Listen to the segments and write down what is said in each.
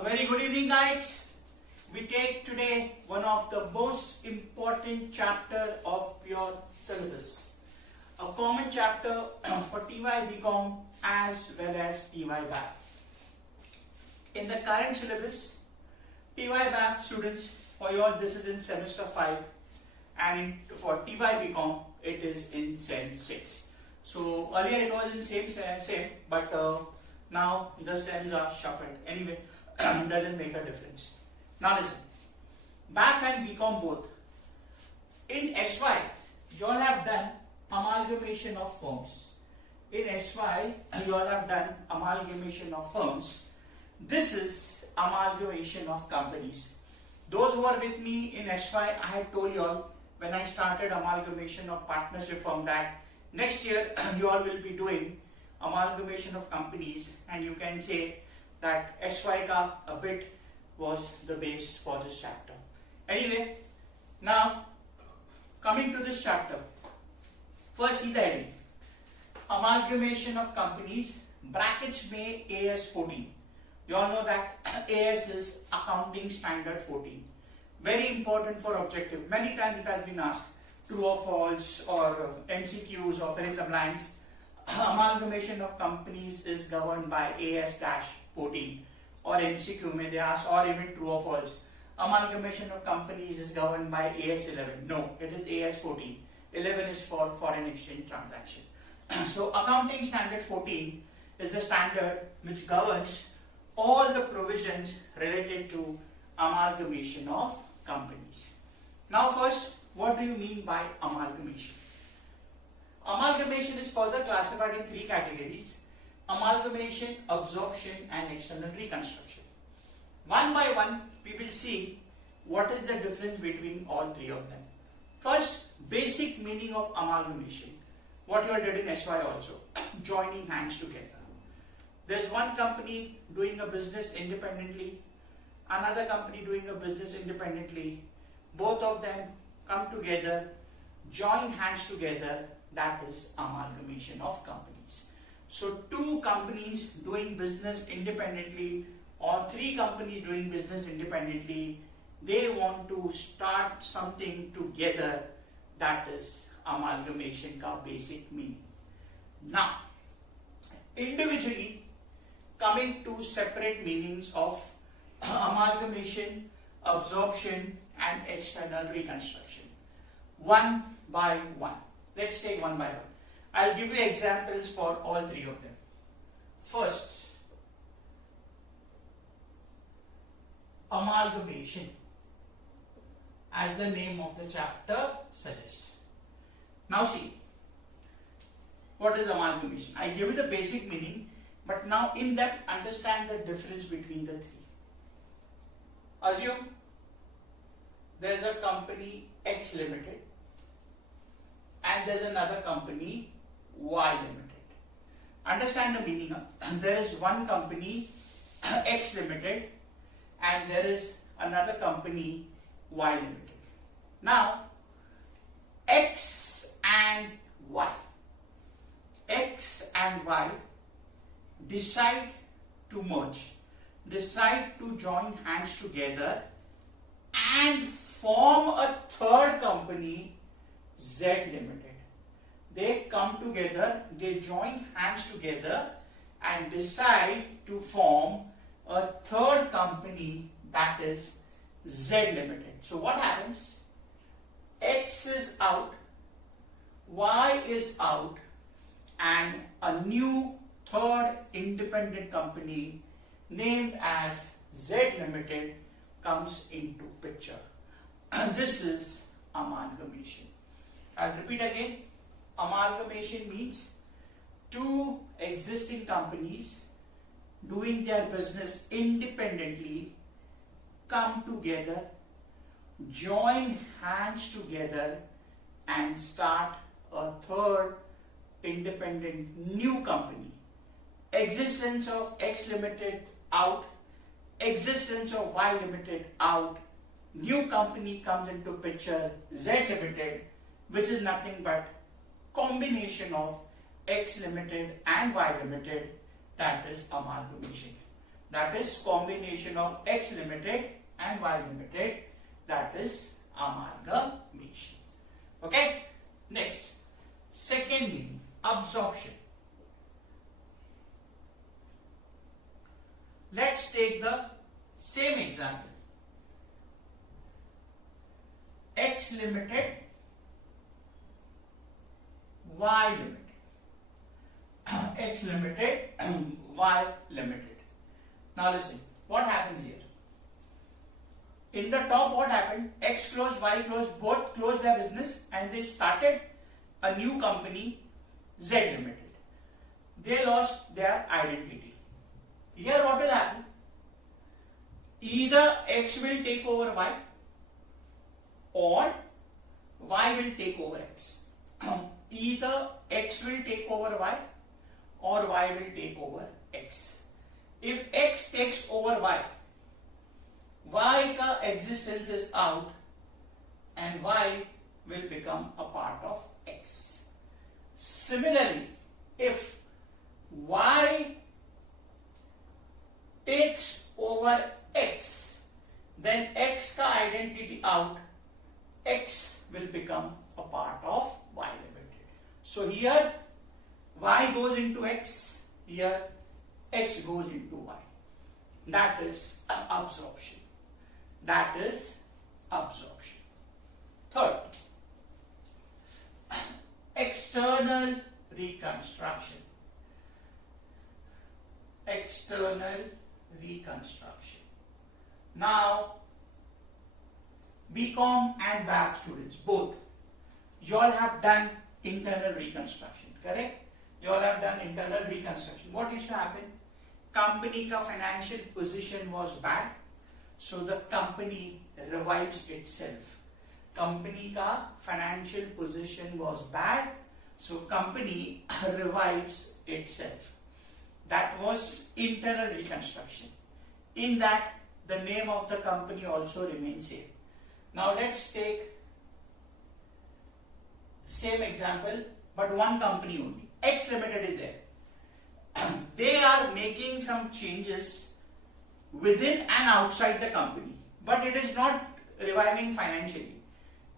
A very good evening, guys. We take today one of the most important chapter of your syllabus, a common chapter for TYBCOM as well as TYBAF. In the current syllabus, TYBAF students, for you all this is in semester 5, and for TYBCOM it is in sem 6. So earlier it was in same, but now the sems are shuffled. Anyway, doesn't make a difference. Now listen, BAF and BCom both. In SY, you all have done amalgamation of firms. In SY, you all have done amalgamation of firms. This is amalgamation of companies. Those who are with me in SY, I had told you all when I started amalgamation of partnership firm that next year you all will be doing amalgamation of companies, and you can say that SY ka a bit was the base for this chapter. Anyway, now coming to this chapter, first see the heading, amalgamation of companies, brackets में AS 14. You all know that AS is accounting standard 14. Very important for objective. Many times it has been asked, true or false, or MCQs or fill in the blanks. Amalgamation of companies is governed by AS-14, or MCQ may they ask, or even true or false. Amalgamation of companies is governed by AS-11. No, it is AS-14. 11 is for foreign exchange transaction. So accounting standard 14 is the standard which governs all the provisions related to amalgamation of companies. Now first, what do you mean by amalgamation? Amalgamation is further classified in 3 categories: amalgamation, absorption and external reconstruction. One by one we will see what is the difference between all 3 of them. First, basic meaning of amalgamation. What you all did in SY also, joining hands together. There is one company doing a business independently, another company doing a business independently. Both of them come together, join hands together. That is amalgamation of companies. So 2 companies doing business independently or 3 companies doing business independently, they want to start something together. That is amalgamation ka basic meaning. Now, individually coming to separate meanings of amalgamation, absorption and external reconstruction. One by one. Let's take one by one. I'll give you examples for all 3 of them. First, amalgamation, as the name of the chapter suggests. Now see, what is amalgamation? I give you the basic meaning, but now in that understand the difference between the 3. Assume there is a company X Limited and there is another company Y Limited. Understand the meaning. There is one company X Limited and there is another company Y Limited. Now X and Y decide to merge, decide to join hands together and form a third company, Z Limited. They come together, they join hands together and decide to form a third company, that is Z Limited. So what happens? X is out, Y is out, and a new third independent company named as Z Limited comes into picture. This is amalgamation. I'll repeat again. Amalgamation means 2 existing companies doing their business independently come together, join hands together and start a third independent new company. Existence of X Limited out, existence of Y Limited out, new company comes into picture, Z Limited, which is nothing but combination of X Limited and Y Limited, that is amalgamation. that is combination of X limited and Y limited, that is amalgamation. Okay, next, second meaning, absorption. Let's take the same example. X limited, Y limited. X limited, Y limited. Now listen, what happens here? In the top, what happened? X closed, Y closed, both closed their business and they started a new company, Z limited. They lost their identity. Here what will happen? Either X will take over Y or Y will take over X. Either X will take over Y or Y will take over X. If X takes over Y, Y ka existence is out and Y will become a part of X. Similarly, if Y takes over X, then X ka identity out, X will become a part of Y limited. So here Y goes into X, here X goes into Y. That is absorption. That is absorption. Third, external reconstruction. External reconstruction. Now, BCom and BAF students, both, you all have done internal reconstruction, correct? You all have done internal reconstruction. What used to happen? Company ka financial position was bad, so the company revives itself. Company ka financial position was bad, so company revives itself. That was internal reconstruction. In that, the name of the company also remains same. Now let's take same example, but one company only. X limited is there. They are making some changes within and outside the company, but it is not reviving financially.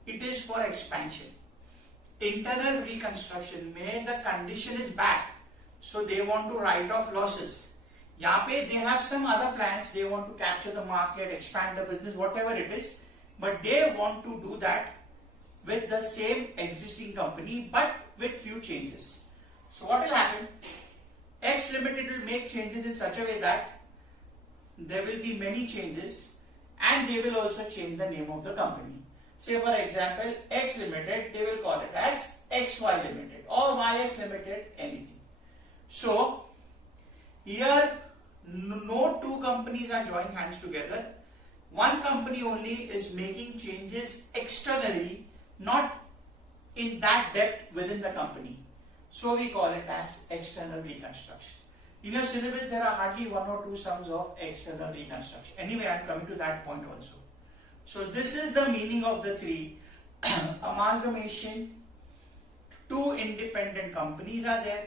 It is for expansion. Internal reconstruction mein the condition is bad, so they want to write off losses. Yahan pe they have some other plans. They want to capture the market, expand the business, whatever it is, but they want to do that with the same existing company, but with few changes. So what will happen? X limited will make changes in such a way that there will be many changes and they will also change the name of the company. Say for example, X limited, they will call it as XY limited or YX limited, anything. So here no two companies are joining hands together. One company only is making changes externally, not in that depth within the company. So we call it as external reconstruction. In your syllabus, there are hardly one or two sums of external reconstruction. Anyway, I am coming to that point also. So this is the meaning of the three. Amalgamation, two independent companies are there.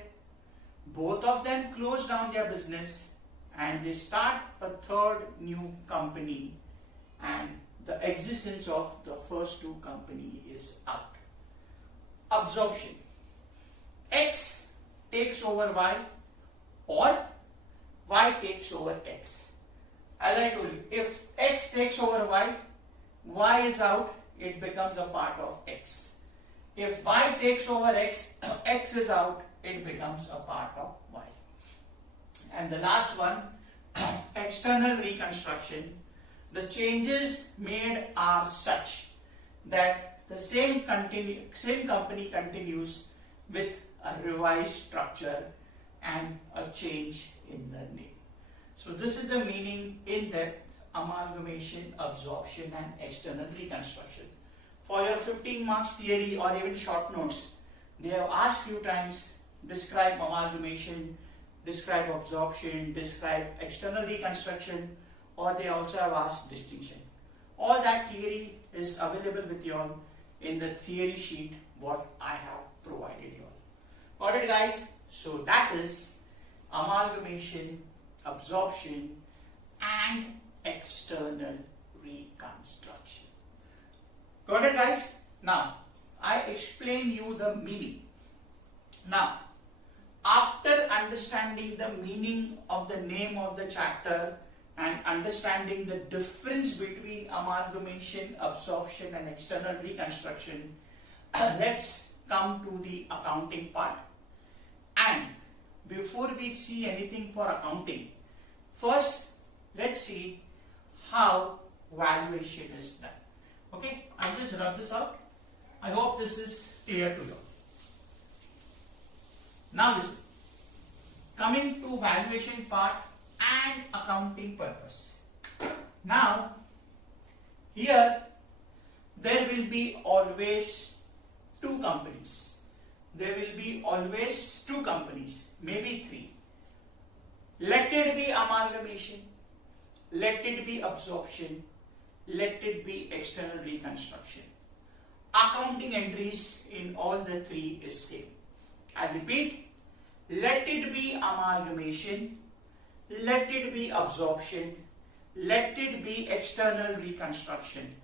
Both of them close down their business and they start a third new company, and the existence of the first two company is out. Absorption. X takes over Y or Y takes over X. As I told you, if X takes over Y, Y is out, it becomes a part of X. If Y takes over X, X is out, it becomes a part of Y. And the last one, external reconstruction. The changes made are such that the same company continues with a revised structure and a change in the name. So this is the meaning in depth, amalgamation, absorption and external reconstruction. For your 15 marks theory or even short notes, they have asked few times, describe amalgamation, describe absorption, describe external reconstruction, or they also have asked distinction. All that theory is available with you all in the theory sheet what I have provided you all. Got it guys? So that is amalgamation, absorption and external reconstruction. Got it, guys? Now, I explain you the meaning. Now, after understanding the meaning of the name of the chapter and understanding the difference between amalgamation, absorption and external reconstruction, let's come to the accounting part. And before we see anything for accounting, first let's see how valuation is done. Okay, I'll just rub this out. I hope this is clear to you. Now listen, coming to valuation part and accounting purpose. Now, here there will be always two companies. There will be always two companies, maybe three. Let it be amalgamation, let it be absorption, let it be external reconstruction. Accounting entries in all the three is same. I repeat, let it be amalgamation, let it be absorption, let it be external reconstruction.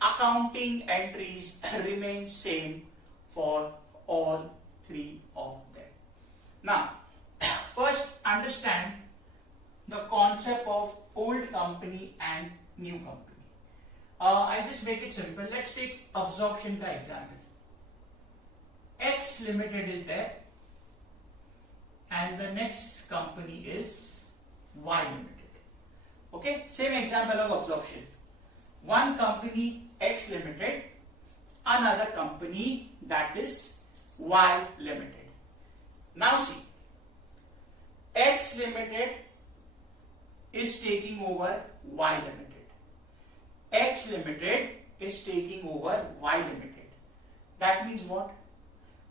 Accounting entries remain same for all three of them. Now, first understand the concept of old company and new company. I'll just make it simple. Let's take absorption का example. X Limited is there and the next company is Y Limited. Okay, same example of absorption. One company X Limited, another company that is Y Limited. Now see, X Limited is taking over Y Limited. X Limited is taking over Y Limited. That means what?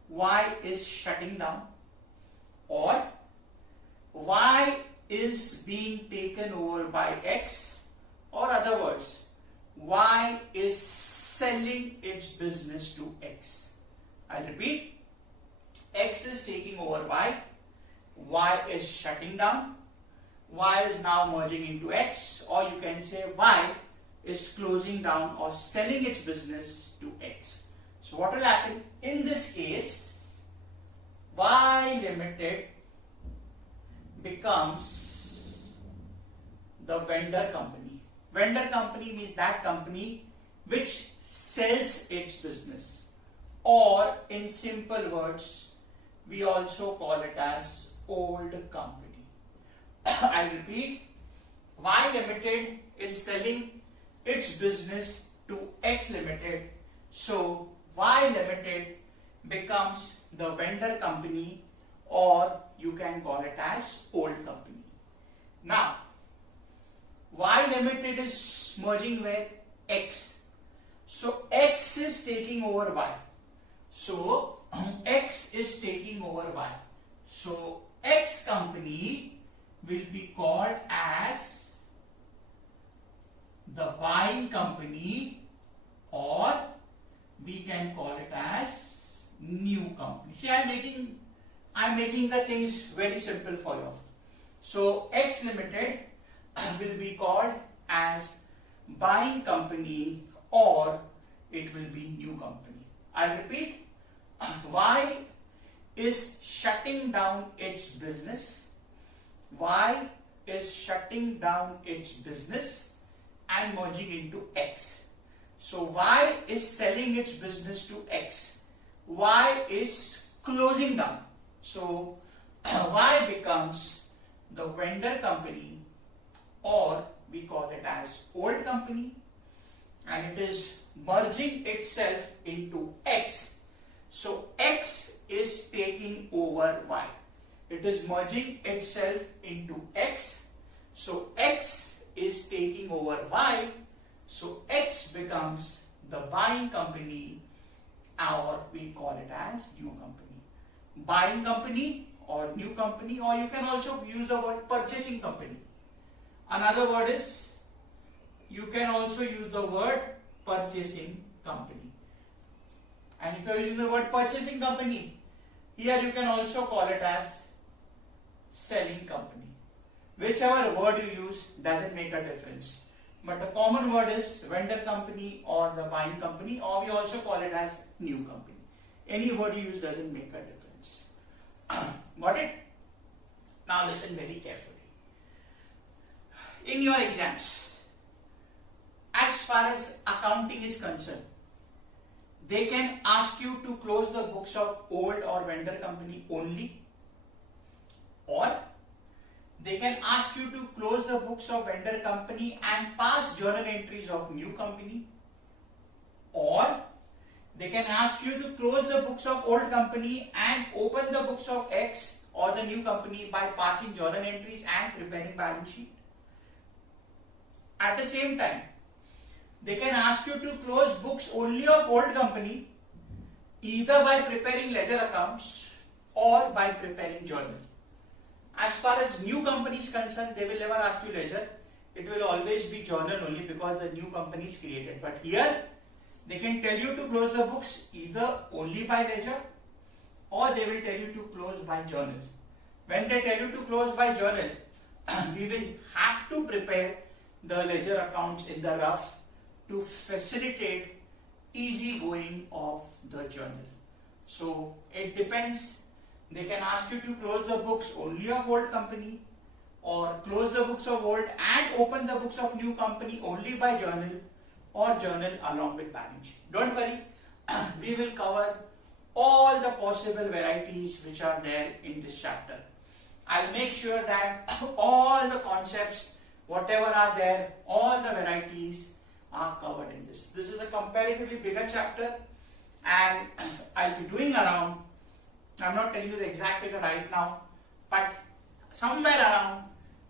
Y is shutting down, or Y is being taken over by X, or other words, Y is selling its business to X. I repeat, X is taking over Y, Y is shutting down, Y is now merging into X, or you can say Y is closing down or selling its business to X. So what will happen? In this case, Y Limited becomes the vendor company. Vendor company means that company which sells its business, or in simple words, we also call it as old company. I repeat, Y Limited is selling its business to X Limited, so Y Limited becomes the vendor company, or you can call it as old company. Now, Y Limited is merging with X, so X is taking over Y, so X is taking over Y, so X company will be called as the buying company, or we can call it as new company. See, I'm making the things very simple for you. So X Limited will be called as buying company, or it will be new company. I repeat, Y is shutting down its business. Y is shutting down its business and merging into X. So Y is selling its business to X. Y is closing down. So Y becomes the vendor company, or we call it as old company, and it is merging itself into X. So X is taking over Y. It is merging itself into X. So X is taking over Y. So X becomes the buying company, or we call it as new company. Buying company or new company, or you can also use the word purchasing company. Another word is, you can also use the word purchasing company. And if you are using the word purchasing company, here you can also call it as selling company. Whichever word you use doesn't make a difference. But the common word is vendor company or the buying company, or we also call it as new company. Any word you use doesn't make a difference. Got it? Now listen very carefully. In your exams, as far as accounting is concerned, they can ask you to close the books of old or vendor company only, or they can ask you to close the books of vendor company and pass journal entries of new company, or they can ask you to close the books of old company and open the books of X or the new company by passing journal entries and preparing balance sheet. At the same time, they can ask you to close books only of old company, either by preparing ledger accounts or by preparing journal. As far as new company is concerned, they will never ask you ledger. It will always be journal only because the new company is created. But here, they can tell you to close the books either only by ledger or they will tell you to close by journal. When they tell you to close by journal, we will have to prepare the ledger accounts in the rough to facilitate easy going of the journal. So it depends. They can ask you to close the books only of old company or close the books of old and open the books of new company only by journal or journal along with balance sheet. Don't worry, we will cover all the possible varieties which are there in this chapter. I'll make sure that all the concepts, whatever are there, all the varieties are covered in this. This is a comparatively bigger chapter and I'll be doing around, I'm not telling you the exact figure right now, but somewhere around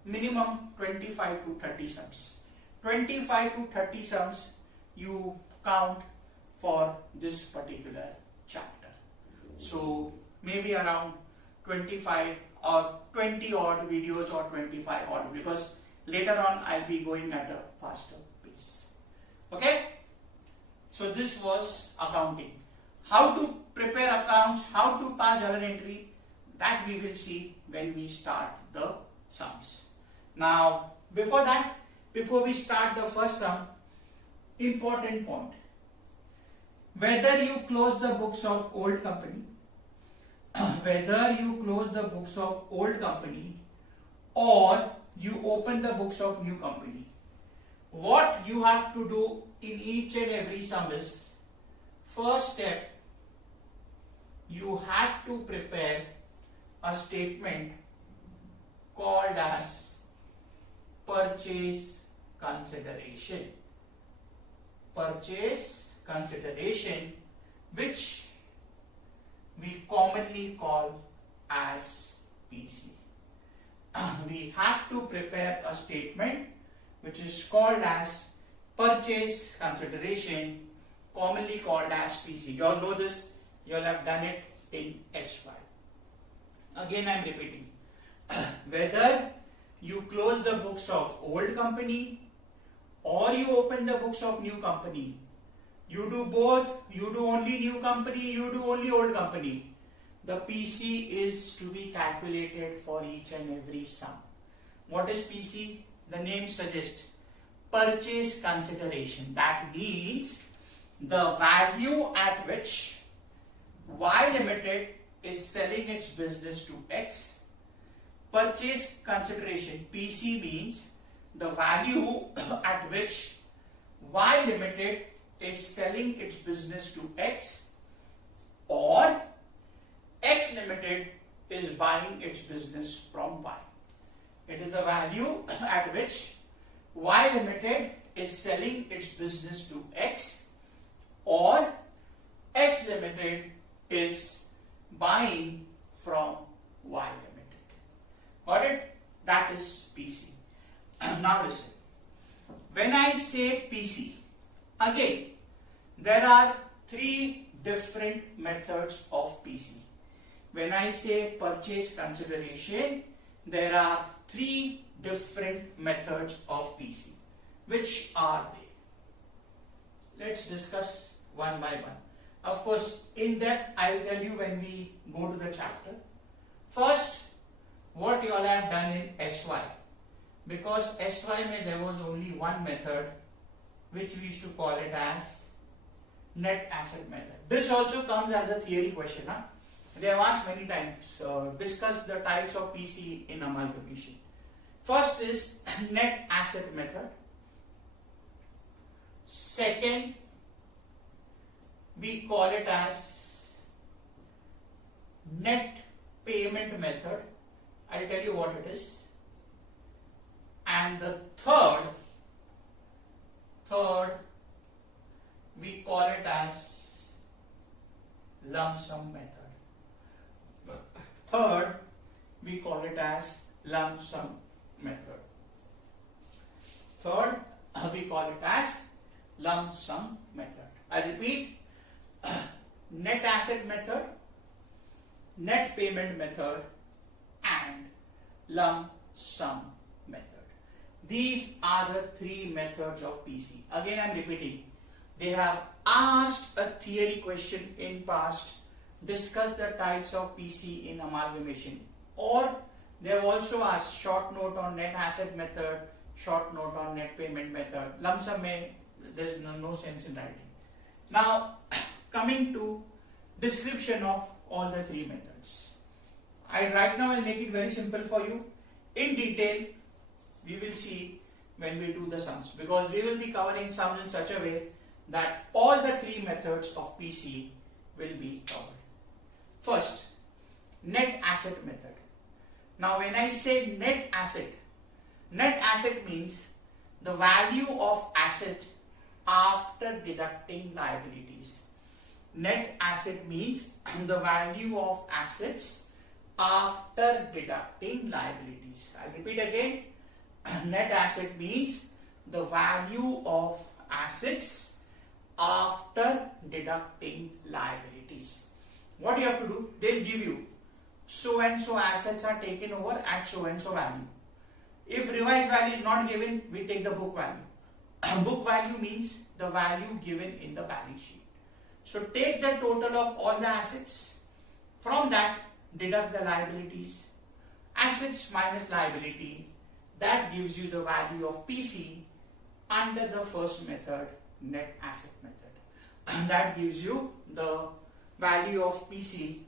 minimum 25 to 30 sums. 25 to 30 sums you count for this particular chapter. So maybe around 25 or 20 odd videos or 25 odd, because later on I'll be going at a faster pace. Okay? So this was accounting. How to prepare accounts, how to pass journal entry, that we will see when we start the sums. Now, before that, before we start the first sum, important point. Whether you close the books of old company, whether you close the books of old company or you open the books of new company, what you have to do in each and every sum is, first step, you have to prepare a statement called as purchase consideration. Purchase consideration, which we commonly call as PC. We have to prepare a statement which is called as purchase consideration, commonly called as PC. You all know this, you all have done it in H5. Again I am repeating. Whether you close the books of old company or you open the books of new company, you do both, you do only new company, you do only old company, the PC is to be calculated for each and every sum. What is PC? The name suggests purchase consideration. That means the value at which Y Limited is selling its business to X. Purchase consideration, PC, means the value at which Y Limited is selling its business to X, or X Limited is buying its business from Y. It is the value at which Y Limited is selling its business to X, or X Limited is buying from Y Limited. Got it? That is PC. Now listen. When I say PC, again, there are three different methods of PC. When I say purchase consideration, there are three different methods of PC. Which are they? Let's discuss one by one. Of course, in that I will tell you when we go to the chapter. First, what you all have done in SY. because SY mein there was only one method which we used to call it as net asset method. This also comes as a theory question. Huh? They have asked many times, discuss the types of PC in amalgamation. First is net asset method. Second, we call it as net payment method. I'll tell you what it is. And the third, we call it as lump sum method. Third, we call it as lump sum method. Third, we call it as lump sum method. I repeat, net asset method, net payment method, and lump sum method. These are the three methods of PC. Again, I am repeating. They have asked a theory question in past, discuss the types of PC in amalgamation, or they have also asked short note on net asset method, short note on net payment method. Lump sum there is no sense in writing. Now, coming to description of all the three methods. Right now I'll make it very simple for you. In detail, we will see when we do the sums, because we will be covering sums in such a way that all the three methods of PC will be covered. First, net asset method. Now when I say net asset means the value of asset after deducting liabilities. Net asset means the value of assets after deducting liabilities. I'll repeat again. Net asset means the value of assets after deducting liabilities. What you have to do? They'll give you so and so assets are taken over at so and so value. If revised value is not given, we take the book value. Book value means the value given in the balance sheet. So take the total of all the assets. From that, deduct the liabilities. Assets minus liability. That gives you the value of PC under the first method, net asset method. That gives you the value of PC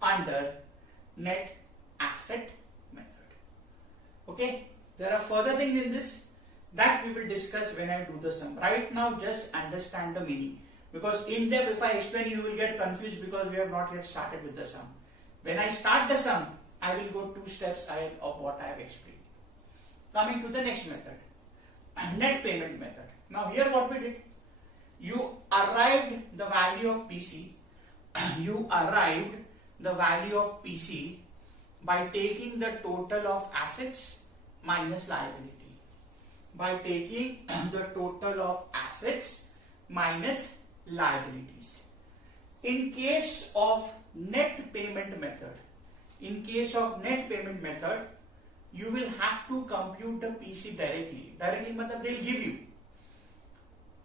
under net asset method. Okay, there are further things in this that we will discuss when I do the sum. Right now, just understand the meaning, because in depth, if I explain, you will get confused because we have not yet started with the sum. When I start the sum, I will go 2 steps ahead of what I have explained. Coming to the next method, net payment method. Now here what we did, you arrived the value of PC. You arrived the value of PC by taking the total of assets minus liability. By taking the total of assets minus liabilities. In case of net payment method, you will have to compute the PC directly. Directly means they'll give you.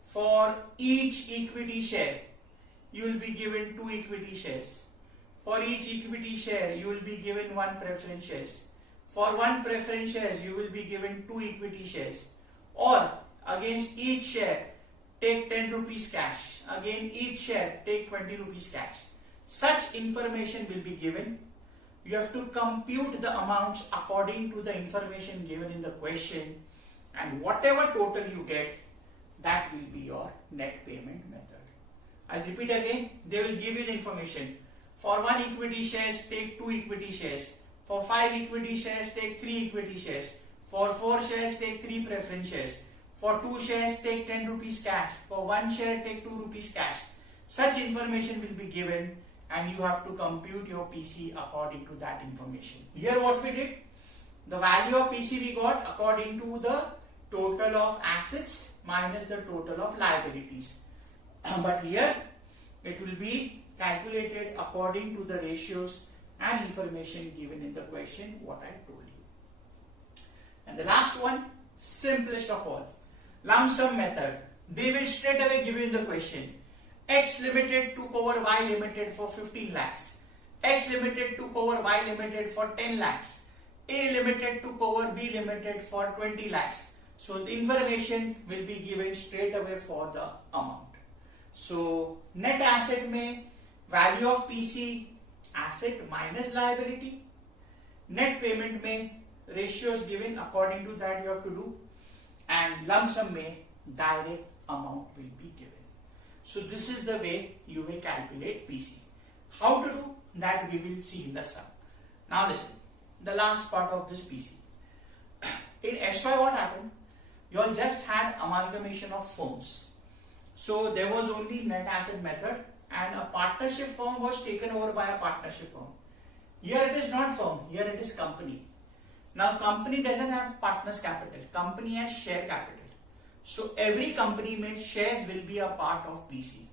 For each equity share, you will be given 2 equity shares. For each equity share, you will be given 1 preference shares. For 1 preference shares, you will be given 2 equity shares. Or against each share, take 10 rupees cash. Again, each share, take 20 rupees cash. Such information will be given. You have to compute the amounts according to the information given in the question, and whatever total you get, that will be your net payment method. I'll repeat again. They will give you the information. For 1 equity shares, take 2 equity shares. For 5 equity shares, take 3 equity shares. For 4 shares, take 3 preference shares. For 2 shares, take 10 rupees cash. For 1 share, take 2 rupees cash. Such information will be given, and you have to compute your PC according to that information. Here what we did, the value of PC we got according to the total of assets minus the total of liabilities. But here it will be calculated according to the ratios and information given in the question, what I told you. And the last one, simplest of all, lump sum method. They will straight away give you in the question, X Limited took over Y Limited for 15 lakhs. X Limited took over Y Limited for 10 lakhs. A Limited took over B Limited for 20 lakhs. So the information will be given straight away for the amount. So net asset में value of PC asset minus liability. Net payment में ratios given, according to that you have to do, and lump sum में direct amount will be given. So this is the way you will calculate PC. How to do that we will see in the sum. Now listen, the last part of this PC. In SY what happened? You all just had amalgamation of firms. So there was only net asset method and a partnership firm was taken over by a partnership firm. Here it is not firm, here it is company. Now company doesn't have partners capital, company has share capital. So every company made shares will be a part of PC.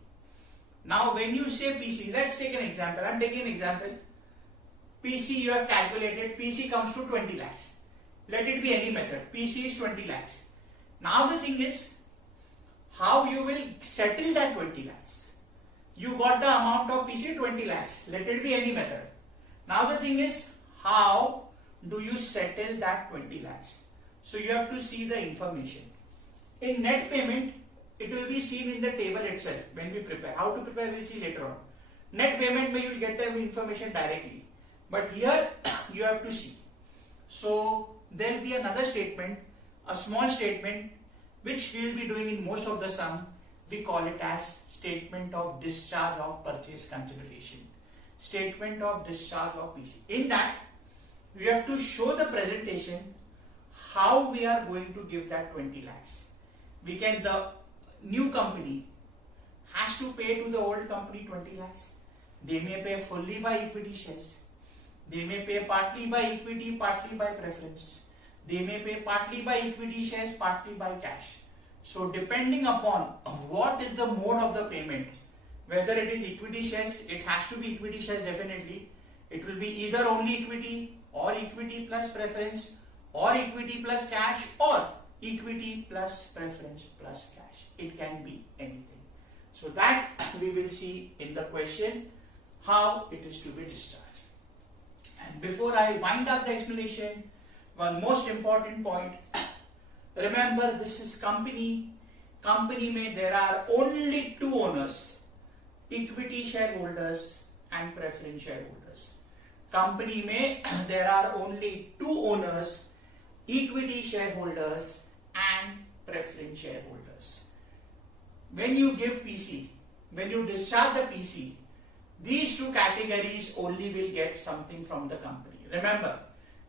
Now when you say PC, let's take an example. I'm taking an example. PC you have calculated, PC comes to 20 lakhs. Let it be any method. PC is 20 lakhs. Now the thing is, how you will settle that 20 lakhs. You got the amount of PC 20 lakhs. Let it be any method. Now the thing is, how do you settle that 20 lakhs? So you have to see the information. In net payment, it will be seen in the table itself when we prepare. How to prepare we'll see later on. Net payment may you will get the information directly. But here you have to see. So there will be another statement, a small statement which we will be doing in most of the sum. We call it as statement of discharge of purchase consideration. Statement of discharge of PC. In that, we have to show the presentation how we are going to give that 20 lakhs. The new company has to pay to the old company 20 lakhs. They may pay fully by equity shares. They may pay partly by equity, partly by preference. They may pay partly by equity shares, partly by cash. So depending upon what is the mode of the payment, whether it is equity shares, it has to be equity shares definitely. It will be either only equity or equity plus preference or equity plus cash or equity plus preference plus cash. It can be anything. So that we will see in the question how it is to be discharged. And before I wind up the explanation, one most important point. Remember, this is company. Company mein there are only two owners, equity shareholders and preference shareholders. Company mein there are only two owners, equity shareholders and preference shareholders. When you give PC, when you discharge the PC, these two categories only will get something from the company. Remember,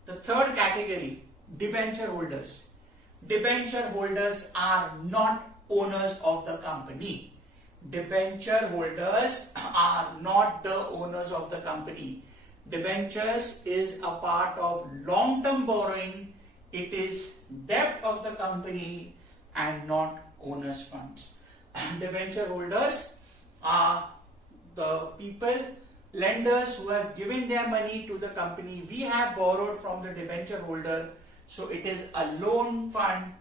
the third category, debenture holders. Debenture holders are not owners of the company. Debenture holders are not the owners of the company. Debentures is a part of long-term borrowing. It is debt of the company and not owners' funds. Debenture holders are the people, lenders who have given their money to the company. We have borrowed from the debenture holder. So it is a loan fund,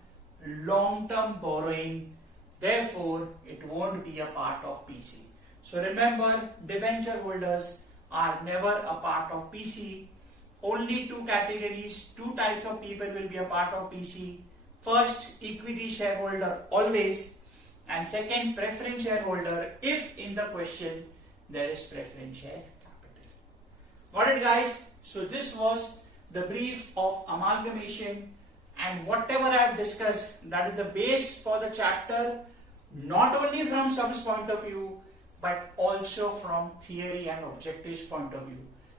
long-term borrowing. Therefore, it won't be a part of PC. So remember, debenture holders are never a part of PC. Only two categories, two types of people will be a part of PC. First, equity shareholder always, and second, preference shareholder if in the question there is preference share capital. Got it, guys? So this was the brief of amalgamation, and whatever I have discussed, that is the base for the chapter, not only from sums point of view but also from theory and objectives point of view.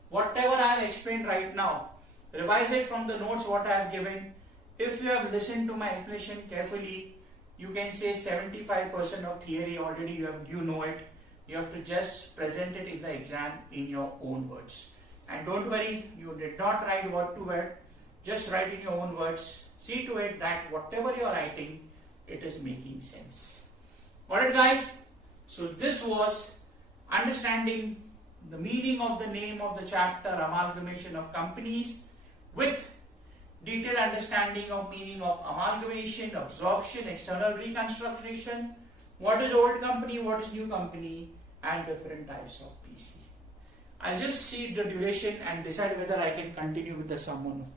Whatever I have explained right now, revise it from the notes what I have given. If you have listened to my explanation carefully, you can say 75% of theory already you know it. You have to just present it in the exam in your own words. And don't worry, you did not write word to word, just write in your own words. See to it that whatever you are writing, it is making sense. Alright guys, so this was understanding the meaning of the name of the chapter, Amalgamation of Companies, with detailed understanding of meaning of amalgamation, absorption, external reconstruction, what is old company, what is new company, and different types of PC. I'll just see the duration and decide whether I can continue with the sum or no.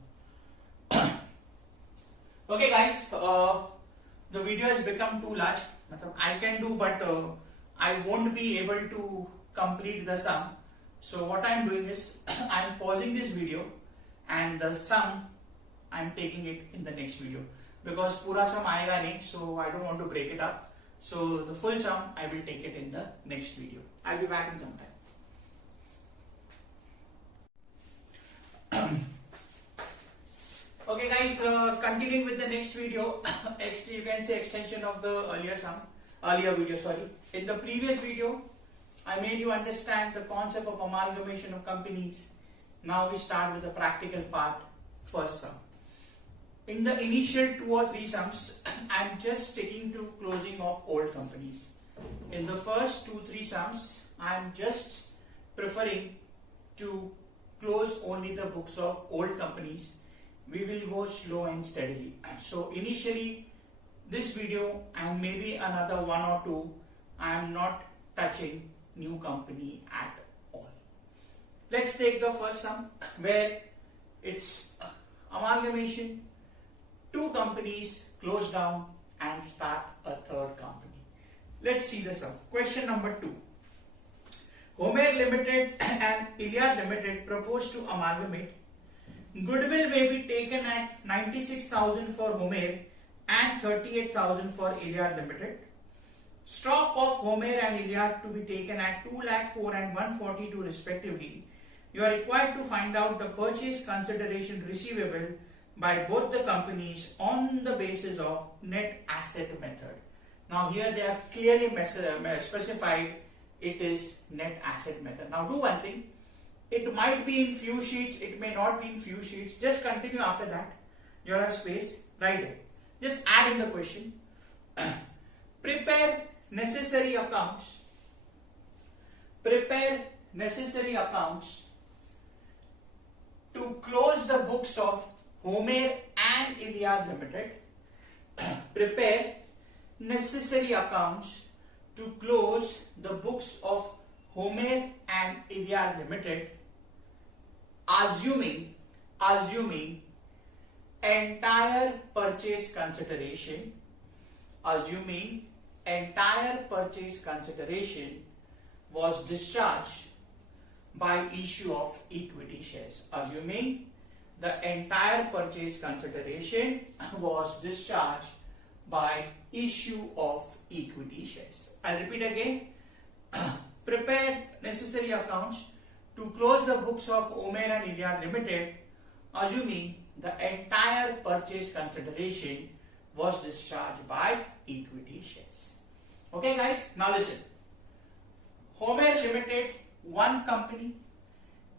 Okay guys, the video has become too large. I can do, but I won't be able to complete the sum. So what I am doing is I am pausing this video and the sum I am taking it in the next video, because pura sum aayega nahi, so I don't want to break it up. So the full sum I will take it in the next video. I'll be back in some time. Okay guys, continuing with the next video, you can say extension of the earlier video, sorry. In the previous video, I made you understand the concept of amalgamation of companies. Now we start with the practical part, first sum. In the initial 2 or 3 sums, I am just sticking to closing of old companies. In the first 2-3 sums, I am just preferring to close only the books of old companies. We will go slow and steadily. So initially, this video and maybe another 1 or 2, I am not touching new company at all. Let's take the first sum where it's amalgamation. 2 companies close down and start a 3rd company. Let's see the sum. Question number 2. Homer Limited and Iliad Limited propose to amalgamate. Goodwill may be taken at 96,000 for Homer and 38,000 for Iliad Limited. Stock of Homer and Iliad to be taken at 2,04,000 and 142 respectively. You are required to find out the purchase consideration receivable by both the companies on the basis of net asset method. Now here they have clearly specified it is net asset method. Now do one thing. It might be in few sheets, it may not be in few sheets. Just continue after that. You have space, write it. Just add in the question. Prepare necessary accounts. Prepare necessary accounts to close the books of Homer and Iliad Limited. Prepare necessary accounts to close the books of Homer and Iliad Limited, assuming entire purchase consideration, was discharged by issue of equity shares. Assuming the entire purchase consideration was discharged by issue of equity shares. I'll repeat again. Prepare necessary accounts to close the books of Homer and Iliad Limited, assuming the entire purchase consideration was discharged by equity shares. Okay guys, now listen. Homer Limited, one company,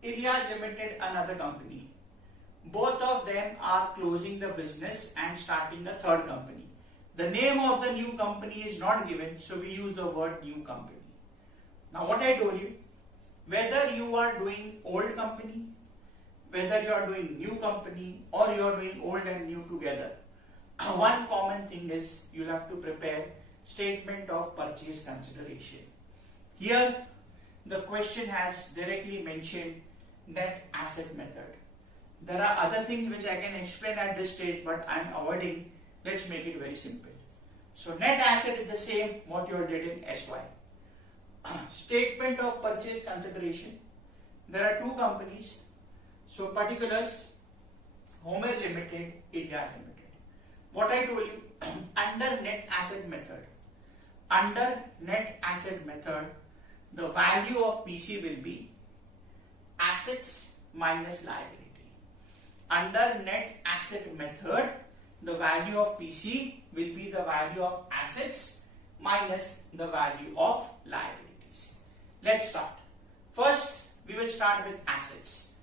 Iliad Limited, another company. Both of them are closing the business and starting a 3rd company. The name of the new company is not given, so we use the word new company. Now what I told you, whether you are doing old company, whether you are doing new company, or you are doing old and new together, one common thing is you have to prepare statement of purchase consideration. Here the question has directly mentioned net asset method. There are other things which I can explain at this stage, but I am avoiding. Let's make it very simple. So net asset is the same what you did in SY. Statement of purchase consideration. There are 2 companies. So particulars, Homer Limited, Iliad Limited. What I told you, under net asset method, the value of PC will be assets minus liability. Under net asset method, the value of PC will be the value of assets minus the value of liabilities. Let's start. First, we will start with assets.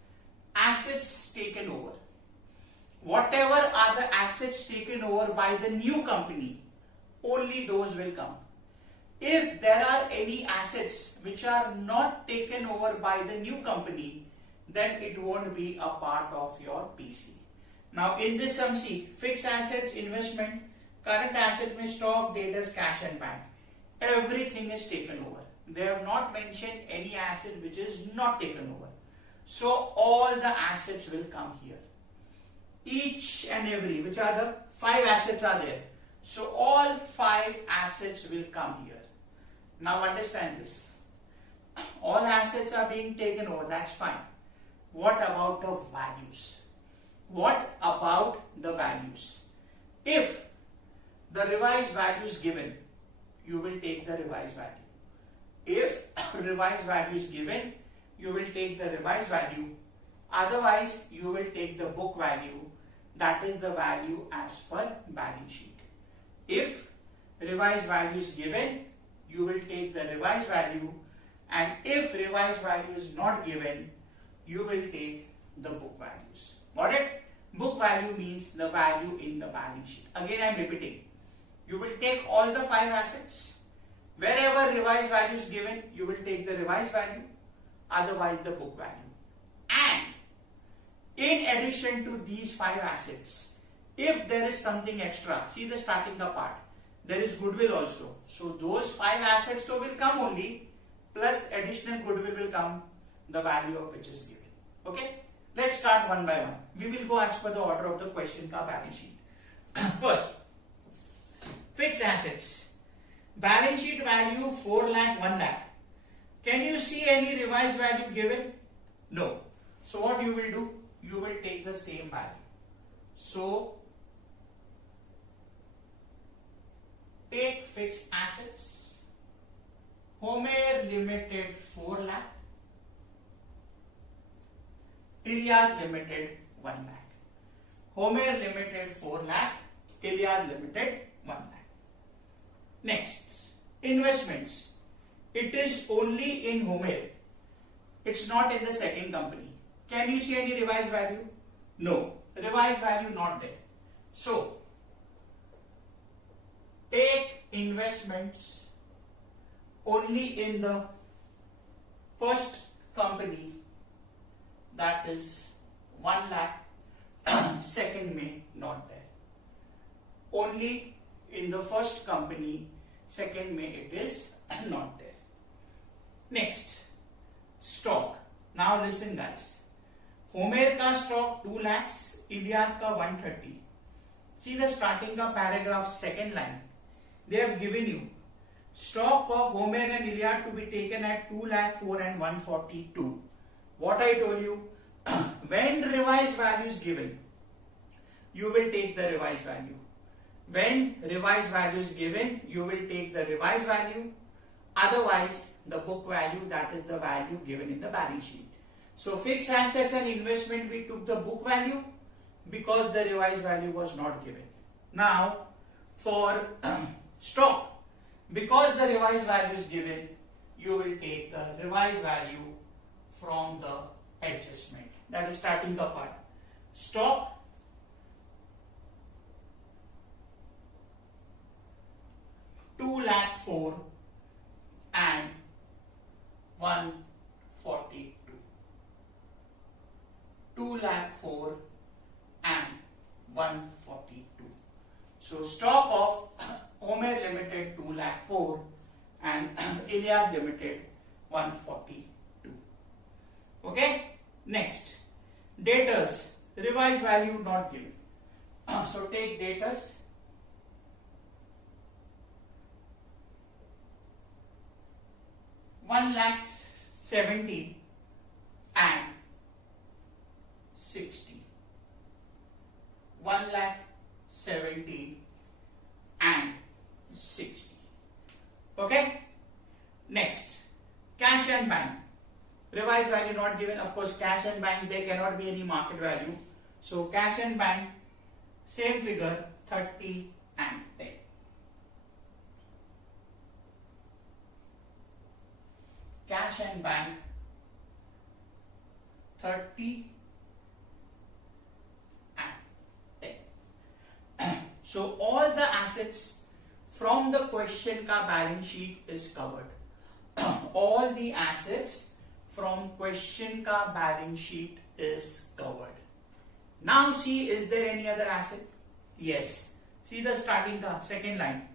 Assets taken over. Whatever are the assets taken over by the new company, only those will come. If there are any assets which are not taken over by the new company, then it won't be a part of your PC. Now in this sum, see, fixed assets, investment, current asset means stock, debtors, cash and bank. Everything is taken over. They have not mentioned any asset which is not taken over. So all the assets will come here. each and every, which are the 5 assets are there. So all 5 assets will come here. Now understand this. All assets are being taken over, that's fine. What about the values? What about the values? If the revised value is given, you will take the revised value. If revised value is given, you will take the revised value. Otherwise, you will take the book value, that is the value as per balance sheet. If revised value is given, you will take the revised value, and if revised value is not given, you will take the book values. Got it? Book value means the value in the balance sheet. Again, I am repeating. You will take all the 5 assets. Wherever revised value is given, you will take the revised value, otherwise the book value. And in addition to these 5 assets, if there is something extra, see the starting part, there is goodwill also. So those 5 assets so will come only, plus additional goodwill will come, the value of which is given. Okay? Let's start one by one. We will go as per the order of the question ka balance sheet. First, fixed assets. Balance sheet value 4 lakh, 1 lakh. Can you see any revised value given? No. So what you will do? You will take the same value. So take fixed assets. Homer Limited 4 lakh. Iliad Limited 1 lakh. Homer Limited 4 lakh. Iliad Limited 1 lakh. Next, investments. It is only in Homer. It's not in the second company. Can you see any revised value? No. Revised value not there. So, take investments only in the first company, that is 1 lakh, second may not there. Only in the first company, second may it is not there. Next, stock. Now listen guys. Homer ka stock 2 lakhs, Iliad ka 130. See the starting ka paragraph, second line. They have given you stock of Homer and Iliad to be taken at 2 lakh 4 and 142. What I told you, when revised value is given, you will take the revised value. When revised value is given, you will take the revised value. Otherwise, the book value, that is the value given in the balance sheet. So fixed assets and investment, we took the book value because the revised value was not given. Now, for stock, because the revised value is given, you will take the revised value from the adjustment. That is starting the part. Stock, $2 lakh 4 and 142. 2 lakh 4 and 142. So stock of Homer Limited 2 lakh 4 and Iliad Limited 142. Okay. Next, debtors, revised value not given. So take debtors. $1 lakh 70 and 60. 1 lakh 70 and 60. Okay. Next, cash and bank. Revised value not given. Of course, cash and bank, there cannot be any market value. So cash and bank, same figure, 30 and 10. Cash and bank, 30 and 10. So all the assets from the question ka balance sheet is covered. All the assets from question ka balance sheet is covered. Now see, is there any other asset? Yes. See the starting ka, second line.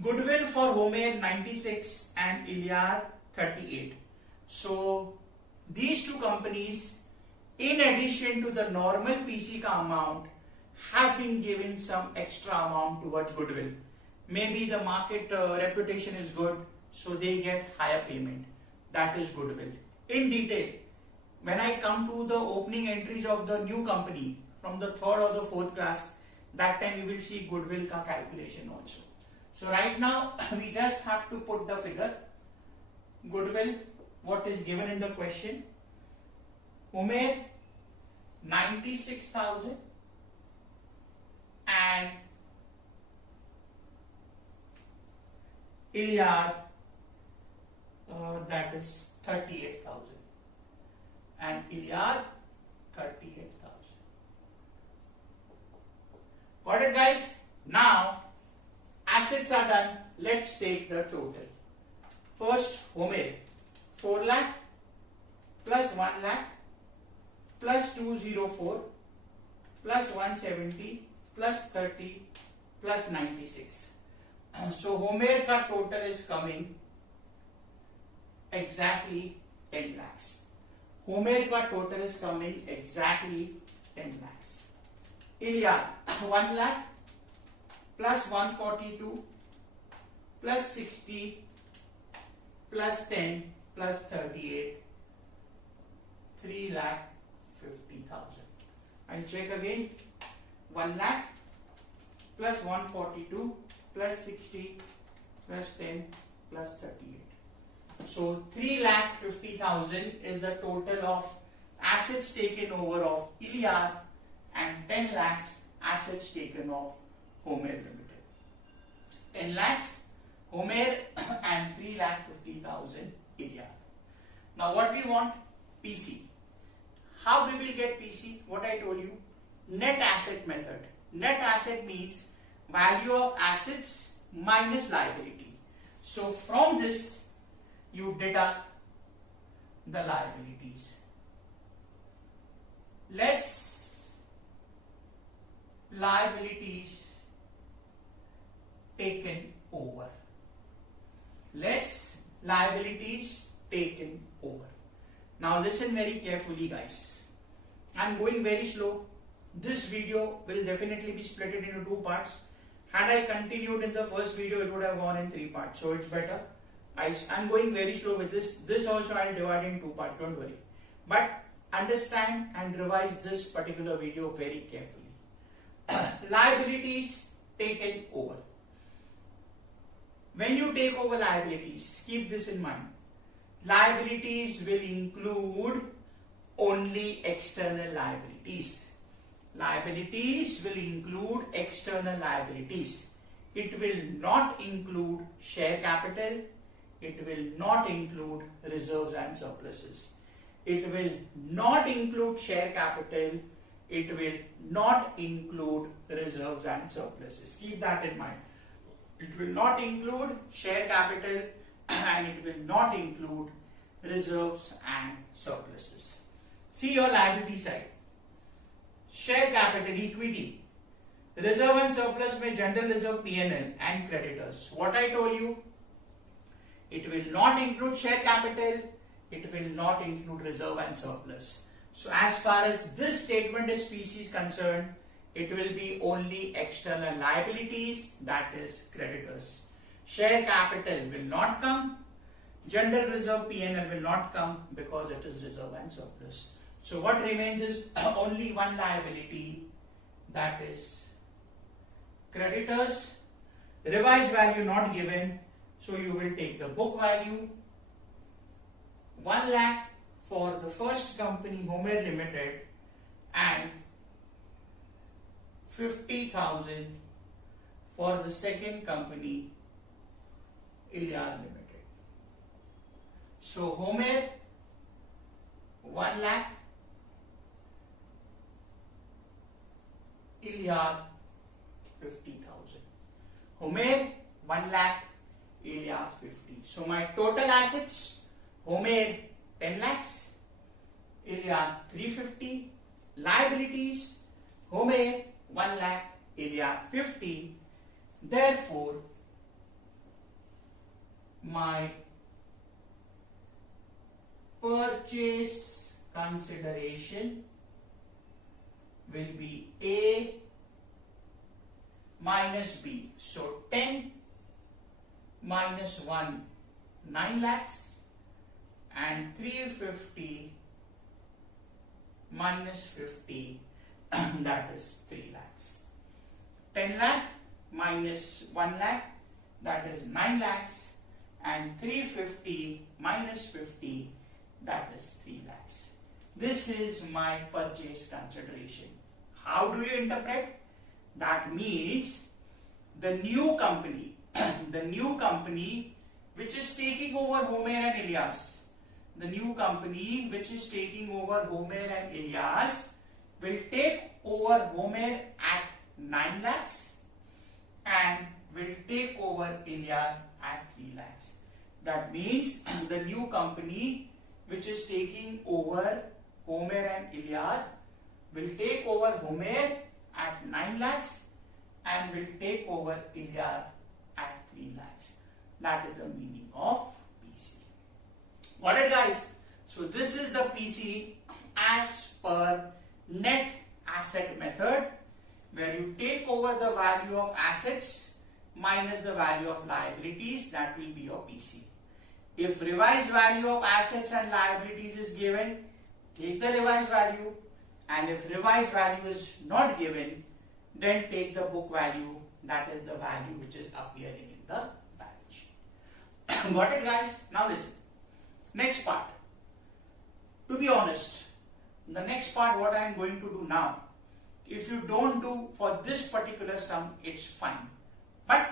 Goodwill for Homer 96 and Iliad 38. So these two companies, in addition to the normal PC ka amount, have been given some extra amount towards goodwill. Maybe the market reputation is good, so they get higher payment. That is goodwill. In detail, when I come to the opening entries of the new company from the third or the fourth class, that time you will see goodwill ka calculation also. So right now we just have to put the figure goodwill what is given in the question. Umair 96,000 and Ilyad that is 38,000 and Ilyad 38,000. Got it, guys? Now assets are done. Let's take the total. First, Umair 4 lakh plus 1 lakh plus 204 plus 170 plus 30 plus 96. So Umair ka total is coming exactly 10 lakhs. Umair ka total is coming exactly 10 lakhs. Ilyad 1 lakh plus 142 plus 60 plus 10 plus 38 3,50,000. I'll check again. 1 lakh plus 142 plus 60 plus 10 plus 38. So 3,50,000 is the total of assets taken over of Ilyad and 10 lakhs assets taken of Umair Limited. 10 lakhs Umair and 3,50,000 Ilyad. Now what we want? PC. How we will get PC? What I told you, net asset method. Net asset means value of assets minus liability. So from this you deduct the liabilities less liabilities taken over. Less liabilities taken over. Now listen very carefully, guys. I'm going very slow. This video will definitely be split into 2 parts. Had I continued in the first video, it would have gone in 3 parts. So it's better. I'm going very slow with this. This also I'll divide in 2 parts. Don't worry. But understand and revise this particular video very carefully. Liabilities taken over. When you take over liabilities, keep this in mind. Liabilities will include only external liabilities. Liabilities will include external liabilities. It will not include share capital. It will not include reserves and surpluses. It will not include share capital. It will not include reserves and surpluses. Keep that in mind. It will not include share capital and it will not include reserves and surpluses. See your liability side. Share capital, equity, reserve and surplus में general reserve P&L and creditors. What I told you, it will not include share capital, it will not include reserve and surplus. So as far as this statement is PC is concerned, it will be only external liabilities, that is creditors. Share capital will not come. General reserve P&L will not come because it is reserve and surplus. So what remains is only one liability, that is creditors. Revised value not given, so you will take the book value. 1 lakh for the first company Umair Limited and 50,000 for the second company Ilyad Limited. So Umair 1 lakh, Ilyad 50,000. Umair 1 lakh, Ilyad 50. So my total assets, Umair 10 lakhs, Ilyad 350. Liabilities, Umair 1 lakh, Ilyad 50. Therefore, my purchase consideration will be A minus B. So 10 minus 1, 9 lakhs, and 350 minus 50, that is 3 lakhs. 10 lakh minus 1 lakh, that is 9 lakhs, and 350 minus 50, that is 3 lakhs. This is my purchase consideration. How do you interpret? That means the new company, the new company which is taking over Homer and Ilyas, the new company which is taking over Homer and Ilyas will take over Homer at 9 lakhs and will take over Ilyas at 3 lakhs. That means the new company which is taking over Homer and Ilyas will take over Homer at 9 lakhs and will take over Ilyas at 3 lakhs. That is the meaning of PC. Got it, guys? So this is the PC as per net asset method, where you take over the value of assets minus the value of liabilities. That will be your PC. If revised value of assets and liabilities is given, take the revised value, and if revised value is not given, then take the book value, that is the value which is appearing in the balance sheet. Got it, guys? Now listen. Next part. To be honest, the next part what I am going to do now, if you don't do for this particular sum, it's fine. But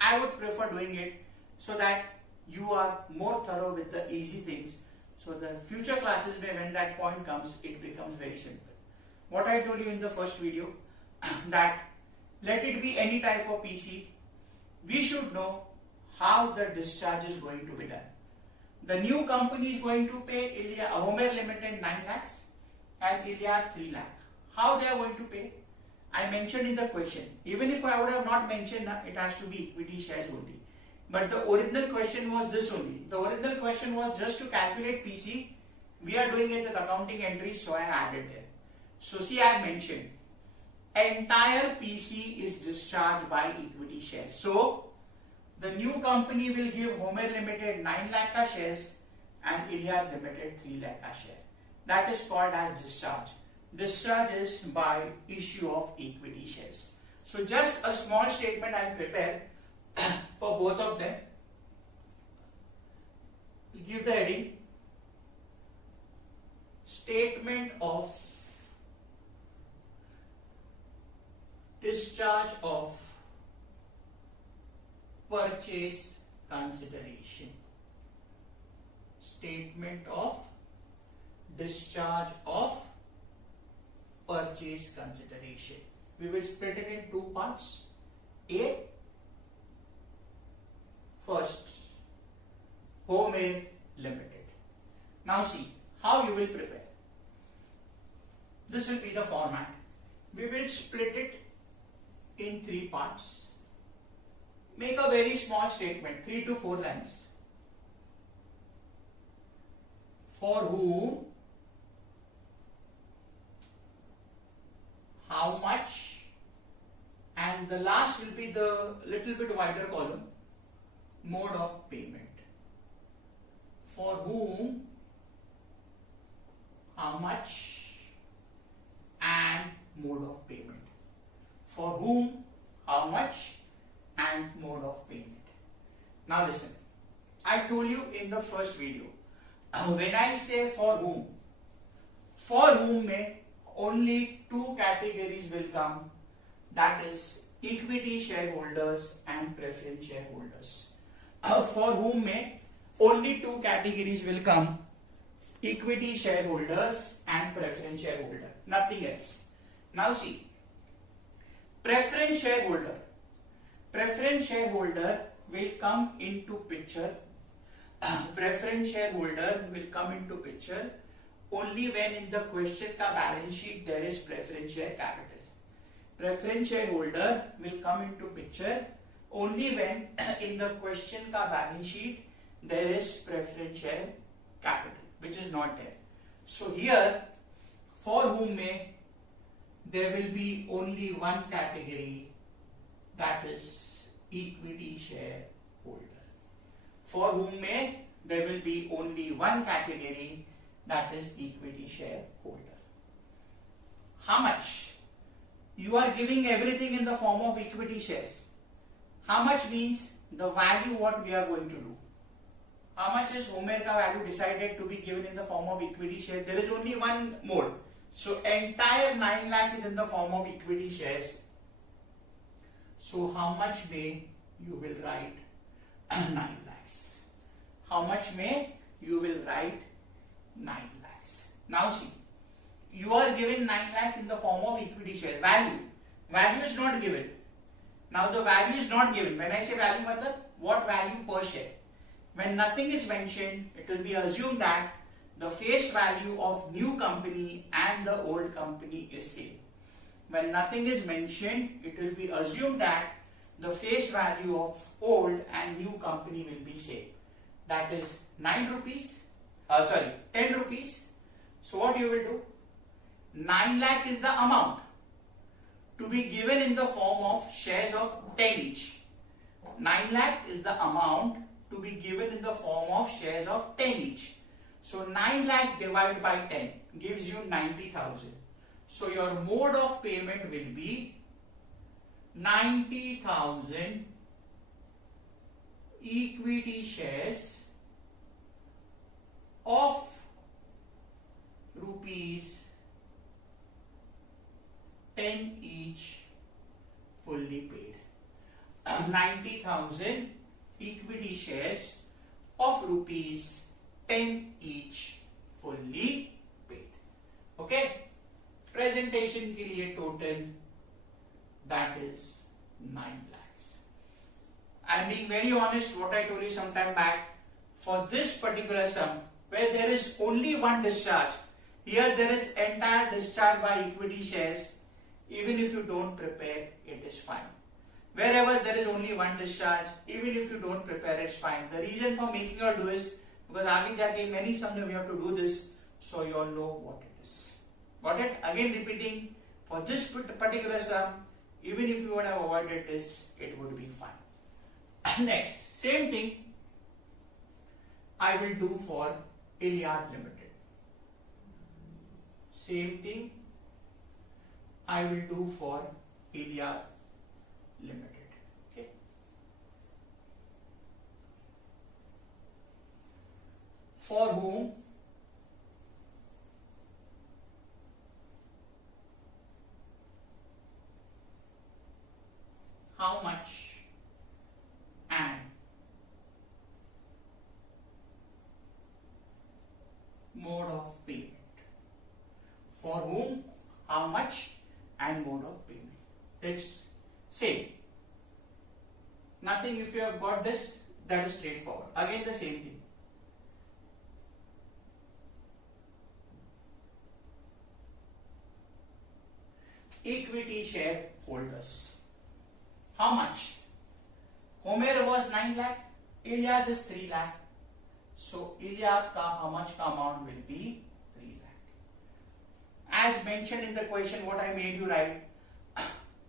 I would prefer doing it so that you are more thorough with the easy things. So the future classes, when that point comes, it becomes very simple. What I told you in the first video, that let it be any type of PC, we should know how the discharge is going to be done. The new company is going to pay Homer Limited 9 lakhs and Ilyas 3 lakh. How they are going to pay? I mentioned in the question. Even if I would have not mentioned, it has to be equity shares only. But the original question was this only. The original question was just to calculate PC. We are doing it with accounting entries, so I added there. So see, I have mentioned entire PC is discharged by equity shares. So the new company will give Homer Limited 9 lakh shares and Ilyas Limited 3 lakh share. That is called as discharge. Discharge is by issue of equity shares. So just a small statement I prepared for both of them. Give the heading statement of discharge of purchase consideration. Statement of discharge of purchase consideration. We will split it in two parts. A, first, Homer Limited. Now see how you will prepare. This will be the format. We will split it in three parts. Make a very small statement, 3 to 4 lines. For whom, how much, and the last will be the little bit wider column, mode of payment. For whom, how much, and mode of payment. For whom, how much, and mode of payment. Now listen, I told you in the first video, when I say for whom may only two categories will come, that is equity shareholders and preference shareholders. For whom may only two categories will come, equity shareholders and preference shareholder, nothing else. Now see, preference shareholder will come into picture. Preference shareholder will come into picture only when in the question ka balance sheet there is preference share capital. Preference shareholder will come into picture only when in the question ka balance sheet there is preference share capital, which is not there. So here, for whom may, there will be only one category, that is equity shareholder, for whom there will be only one category, that is equity shareholder. How much? You are giving everything in the form of equity shares. How much means the value what we are going to do. How much is Homer ka value decided to be given in the form of equity share? There is only one mode. So entire 9 lakh is in the form of equity shares. So how much may you will write 9 lakhs? How much may you will write 9 lakhs? Now see, you are given 9 lakhs in the form of equity share. Value is not given. Now the value is not given. When I say value, matlab, what value per share? When nothing is mentioned, it will be assumed that the face value of new company and the old company is same. When nothing is mentioned, it will be assumed that the face value of old and new company will be same. That is 10 rupees. So what you will do? 9 lakh is the amount to be given in the form of shares of 10 each. 9 lakh is the amount to be given in the form of shares of 10 each. So 9 lakh divided by 10 gives you 90,000. So your mode of payment will be 90,000 equity shares of rupees 10 each fully paid. 90,000 equity shares of rupees 10 each fully paid. Okay, presentation के लिए total that is 9 lakhs. I am being very honest, what I told you some time back, for this particular sum where there is only one discharge, here there is entire discharge by equity shares. Even if you don't prepare, it is fine. Wherever there is only one discharge, even if you don't prepare, it's fine. The reason for making you all do is because aage jaake many sums we have to do this, so you all know what it is. Got it? Again repeating, for this particular sum, even if you would have avoided this, it would be fine. Next, same thing I will do for Iliad Limited. Same thing I will do for Iliad Limited. Okay. For whom how much and mode of payment. For whom how much and mode of payment. It's same. Nothing, if you have got this, that is straightforward. Again the same thing. Equity shareholders. How much? Homer was 9 lakh, Iliad is 3 lakh. So Iliad ka how much ka amount will be 3 lakh. As mentioned in the question, what I made you write,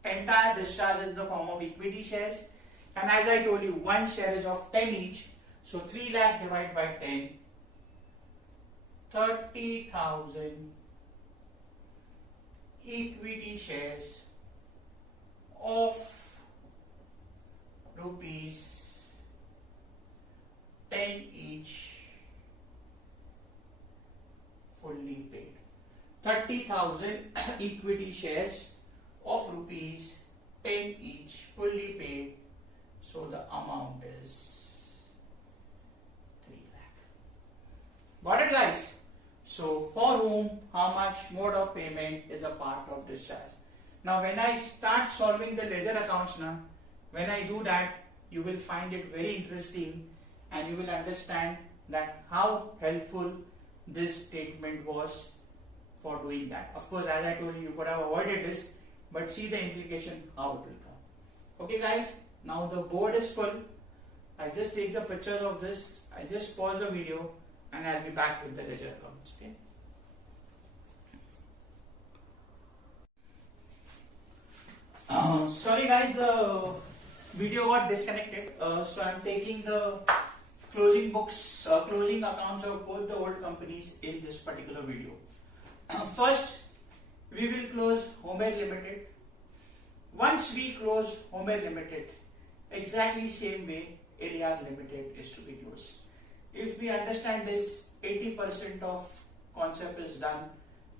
entire discharge is in the form of equity shares, and as I told you, one share is of 10 each, so 3 lakh divided by 10, 30,000 equity shares of rupees 10 each fully paid. 30,000 equity shares of rupees 10 each fully paid, so the amount is 3 lakh. Got it, guys? So for whom how much, mode of payment is a part of discharge. Now when I start solving the ledger accounts now, when I do that, you will find it very interesting and you will understand that how helpful this statement was for doing that. Of course, as I told you, you could have avoided this, but see the implication how it will come. Okay guys, now the board is full. I just take the pictures of this, I just pause the video and I'll be back with the ledger accounts. Okay. Sorry guys. guys, the video got disconnected. So I'm taking the closing books, closing accounts of both the old companies in this particular video. First, we will close Homer Limited. Once we close Homer Limited, exactly same way Iliad Limited is to be closed. If we understand this, 80% of concept is done,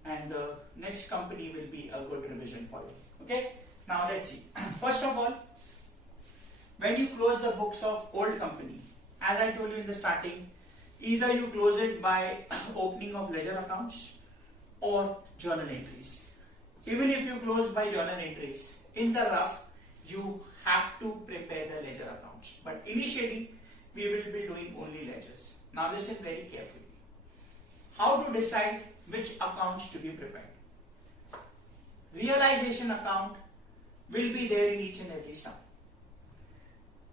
and the next company will be a good revision for you. Okay? Now let's see. First of all, when you close the books of old company, as I told you in the starting, either you close it by opening of ledger accounts or journal entries. Even if you close by journal entries, in the rough, you have to prepare the ledger accounts. But initially, we will be doing only ledgers. Now listen very carefully. How to decide which accounts to be prepared? Realization account will be there in each and every sum.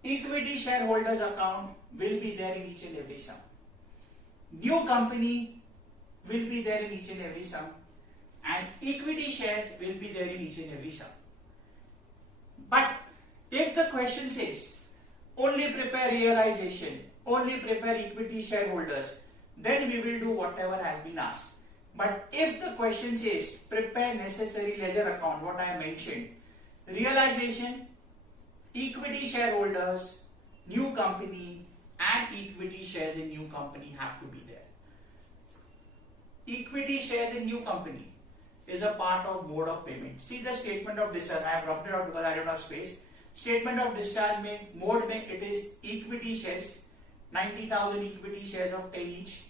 Equity shareholders account will be there in each and every sum. New company will be there in each and every sum, and equity shares will be there in each and every sum. But if the question says only prepare realization, only prepare equity shareholders, then we will do whatever has been asked. But if the question says prepare necessary ledger account, what I mentioned, realization, equity shareholders, new company, and equity shares in new company have to be there. Equity shares in new company is a part of mode of payment. See the statement of discharge. I have dropped it out because I don't have space. Statement of discharge mode it is equity shares, 90,000 equity shares of 10 each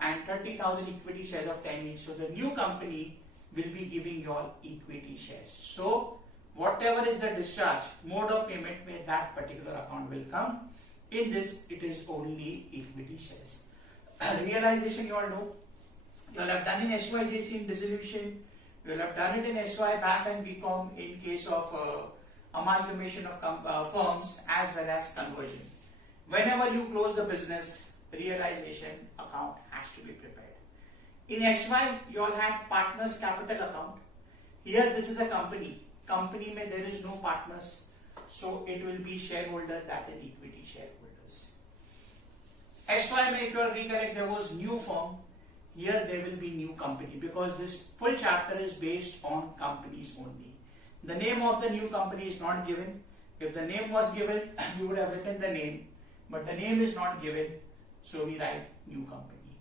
and 30,000 equity shares of 10 each. So the new company will be giving you all equity shares. So whatever is the discharge mode of payment where that particular account will come, in this it is only equity shares. Realization you all know. You all have done in SYJC in dissolution. You will have done it in TYBAF and BCOM in case of amalgamation of firms as well as conversion. Whenever you close the business, realization account has to be prepared. In SY, you all had partners capital account. Here this is a company. Company mein there is no partners, so it will be shareholders, that is equity shareholders. SY mein if you all recollect, there was new firm. Here there will be new company because this full chapter is based on companies only. The name of the new company is not given. If the name was given, you would have written the name, but the name is not given, so we write new company.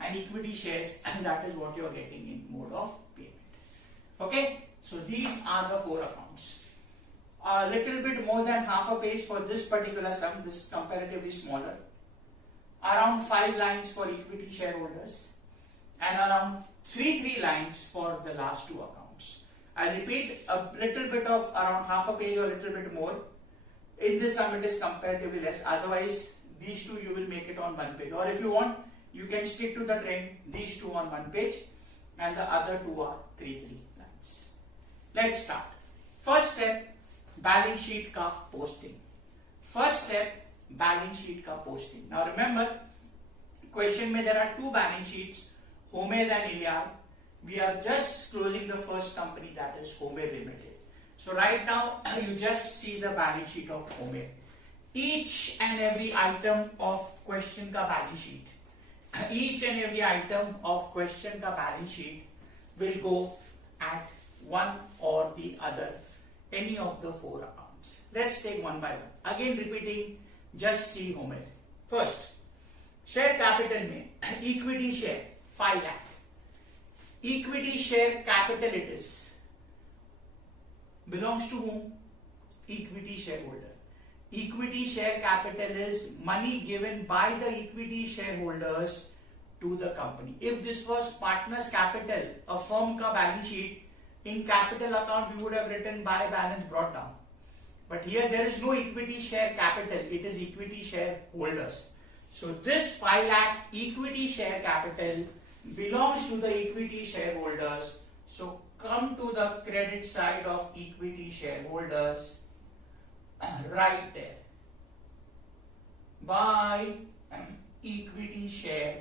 And equity shares, that is what you are getting in mode of payment. Okay, so these are the 4 accounts. A little bit more than half a page for this particular sum. This is comparatively smaller. Around 5 lines for equity shareholders and around 3 lines for the last 2 accounts. I repeat, a little bit of around half a page or a little bit more. In this sum it is comparatively less, otherwise these 2 you will make it on 1 page, or if you want you can stick to the trend, these 2 on 1 page and the other 2 are 3 lines. Let's start. First step, balance sheet ka posting. First step, balance sheet ka posting. Now remember, question mein there are 2 balance sheets, Homer and Iliad. We are just closing the first company, that is Homer Limited. So right now you just see the balance sheet of Homer. Each and every item of question ka balance sheet, each and every item of question ka balance sheet will go at one or the other, any of the 4 accounts. Let's take one by one. Again repeating, just see Homer. First, share capital mein equity share 5 lakh. Equity share capital it is. Belongs to whom? Equity shareholder. Equity share capital is money given by the equity shareholders to the company. If this was partners capital, a firm ka balance sheet, in capital account we would have written by balance brought down. But here there is no equity share capital, it is equity shareholders. So this 5 lakh equity share capital belongs to the equity shareholders. So come to the credit side of equity shareholders, right there. By equity share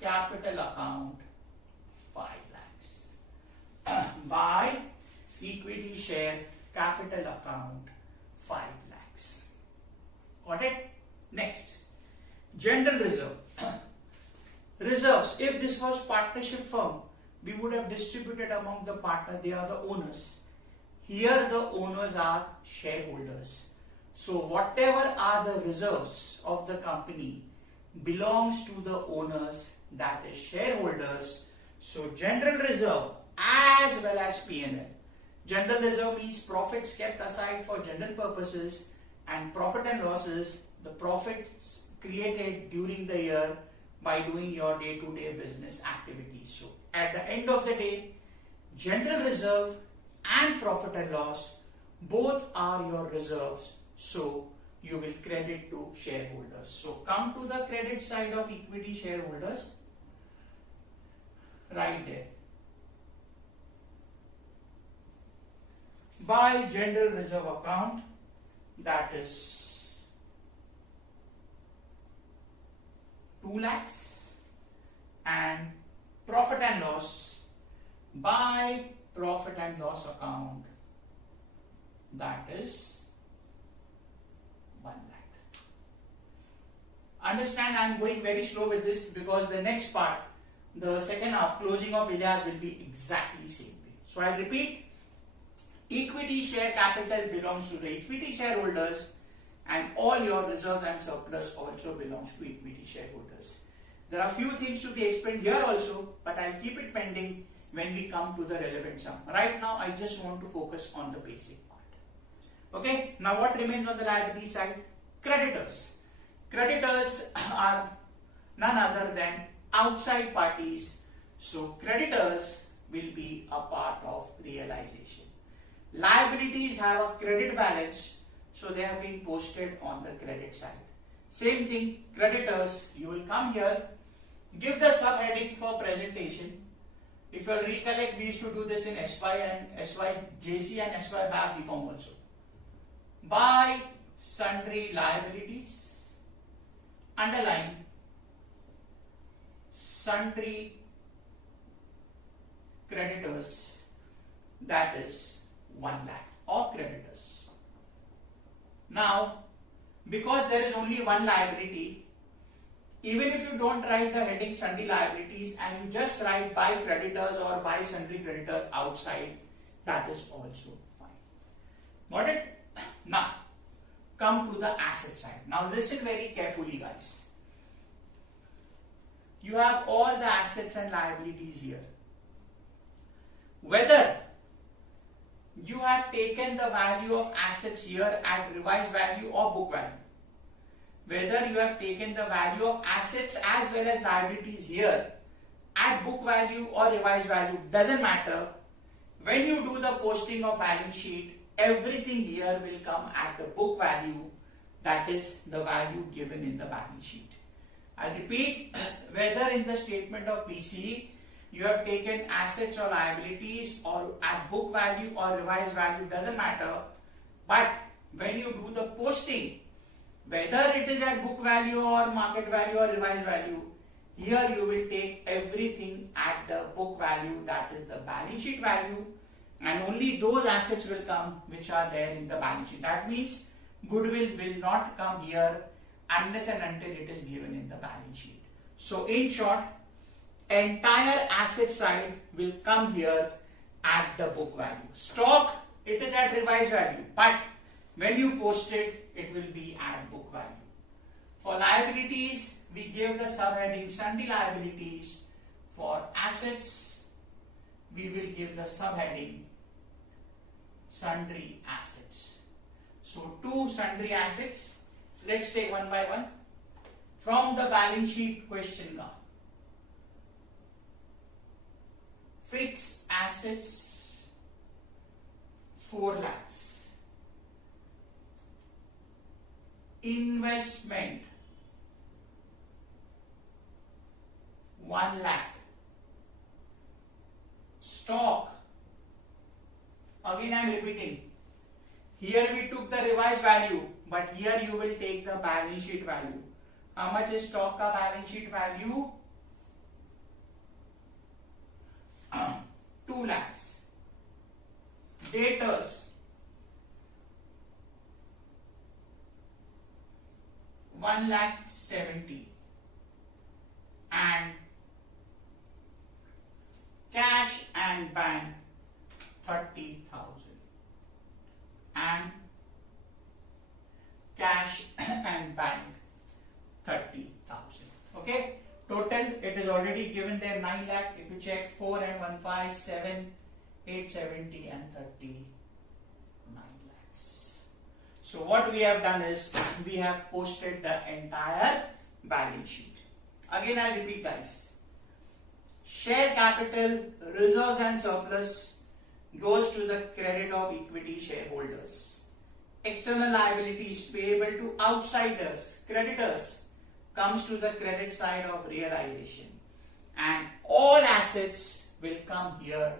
capital account 5 lakhs. By equity share capital account 5 lakhs. Got it? Next, general reserve. Reserves, if this was partnership firm, we would have distributed among the partner, they are the owners. Here the owners are shareholders. So whatever are the reserves of the company belongs to the owners, that is shareholders. So general reserve as well as P&L. General reserve means profits kept aside for general purposes, and profit and losses, the profits created during the year by doing your day-to-day business activities. So at the end of the day, general reserve and profit and loss, both are your reserves. So you will credit to shareholders. So come to the credit side of equity shareholders, right there. By general reserve account, that is 2 lakhs, and profit and loss by profit and loss account, that is 1 lakh. Understand, I am going very slow with this because the next part, the second half, closing of Iliad, will be exactly same way. So I will repeat. Equity share capital belongs to the equity shareholders, and all your reserves and surplus also belongs to equity shareholders. There are few things to be explained here also, but I'll keep it pending when we come to the relevant sum. Right now, I just want to focus on the basic part. Okay, now what remains on the liability side? Creditors. Creditors are none other than outside parties. So creditors will be a part of realization. Liabilities have a credit balance, so they have been posted on the credit side. Same thing, creditors, you will come here, give the subheading for presentation. If you recollect, we used to do this in SY and SYJC and TYBAF also. By sundry liabilities, underline sundry creditors, that is 1 lakh of creditors. Now, because there is only one liability, even if you don't write the heading sundry liabilities and you just write by creditors or by sundry creditors outside, that is also fine. Got it? Now, come to the asset side. Now listen very carefully, guys. You have all the assets and liabilities here. Whether you have taken the value of assets here at revised value or book value, whether you have taken the value of assets as well as liabilities here at book value or revised value, doesn't matter. When you do the posting of balance sheet, everything here will come at the book value, that is the value given in the balance sheet. I repeat, whether in the statement of PCE you have taken assets or liabilities or at book value or revised value, doesn't matter. But when you do the posting, whether it is at book value or market value or revised value, here you will take everything at the book value, that is the balance sheet value, and only those assets will come which are there in the balance sheet. That means goodwill will not come here unless and until it is given in the balance sheet. So in short, entire asset side will come here at the book value. Stock, it is at revised value, but when you post it, it will be at book value. For liabilities, we give the subheading sundry liabilities. For assets, we will give the subheading sundry assets. So 2 sundry assets. Let's take one by one. From the balance sheet question now. Fixed assets 4 lakhs. Investment 1 lakh. Stock, again I am repeating, here we took the revised value, but here you will take the balance sheet value. How much is stock ka balance sheet value? 2 lakhs. Debtors 1,70,000 and cash and bank 30,000 and cash and bank 30,000. Okay, total it is already given there 9 lakh. If you check 4 and 1 5 7 870 and 30 9 lakhs. So what we have done is we have posted the entire balance sheet. Again I repeat guys, share capital, reserves and surplus goes to the credit of equity shareholders. External liabilities payable to outsiders, creditors, comes to the credit side of realization, and all assets will come here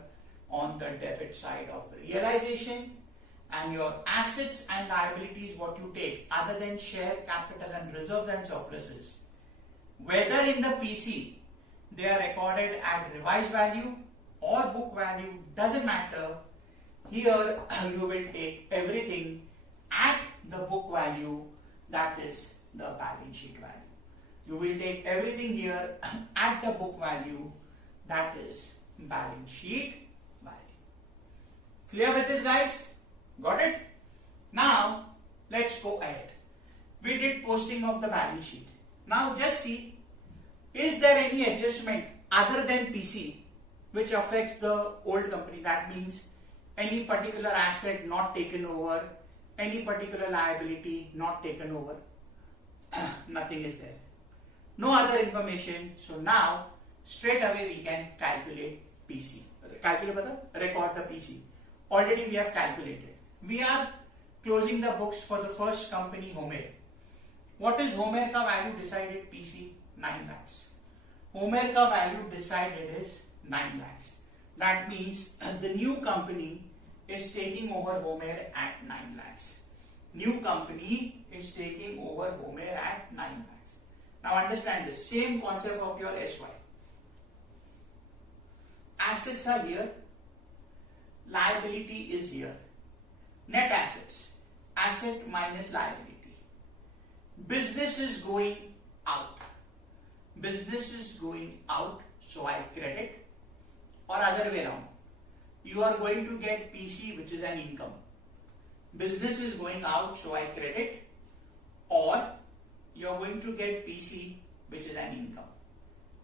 on the debit side of realization, and your assets and liabilities what you take other than share capital and reserves and surpluses, whether in the PC they are recorded at revised value or book value, doesn't matter. Here you will take everything at the book value, that is the balance sheet value. You will take everything here at the book value, that is balance sheet value. Clear with this guys? Got it? Now let's go ahead. We did posting of the balance sheet. Now just see, is there any adjustment other than PC which affects the old company? That means any particular asset not taken over, any particular liability not taken over. Nothing is there. No other information. So now straight away we can calculate PC. Record the PC. Already we have calculated. We are closing the books for the first company, Homer. What is Homer ka value decided? PC 9 lakhs. Homer ka value decided is 9 lakhs. That means the new company is taking over Homer at 9 lakhs. New company is taking over Homer at 9 lakhs. Now understand the same concept of your SY. Assets are here, liability is here. Net assets, asset minus liability. Business is going out. Business is going out, so I credit, or other way around. You are going to get PC, which is an income. Business is going out, so I credit, or you are going to get PC, which is an income.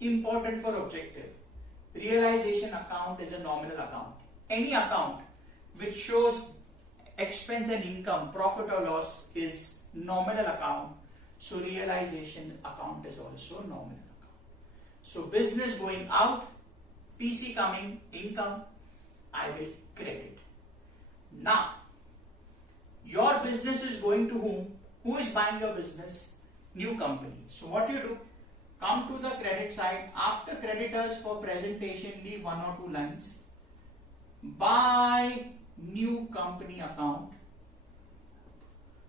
Important for objective. Realization account is a nominal account. Any account which shows expense and income, profit or loss, is nominal account. So realization account is also nominal account. So business going out, PC coming, income, I will credit. Now, your business is going to whom? Who is buying your business? New company. So what you do? Come to the credit side. After creditors for presentation, leave 1 or 2 lines. Buy new company account.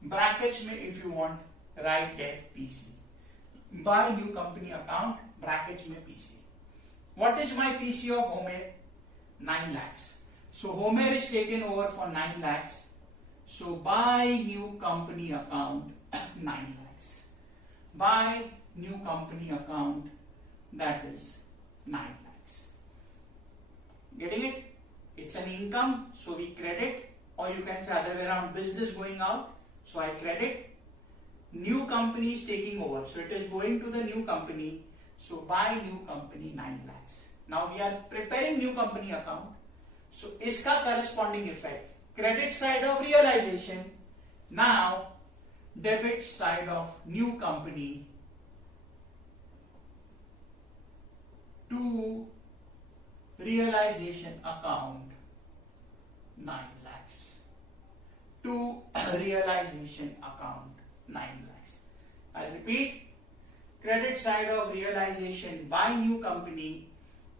Brackets may, if you want, write there PC. Buy new company account, brackets may PC. What is my PC of Homer? 9 lakhs. So Homer is taken over for 9 lakhs. So buy new company account 9 lakhs. Buy new company account, that is 9 lakhs. Getting it? It's an income, so we credit, or you can say other way around, business going out, so I credit. New company is taking over, so it is going to the new company, so buy new company 9 lakhs. Now we are preparing new company account, so iska corresponding effect, credit side of realization, now debit side of new company to realization account 9 lakhs to realization account 9 lakhs. I'll repeat, credit side of realization buy new company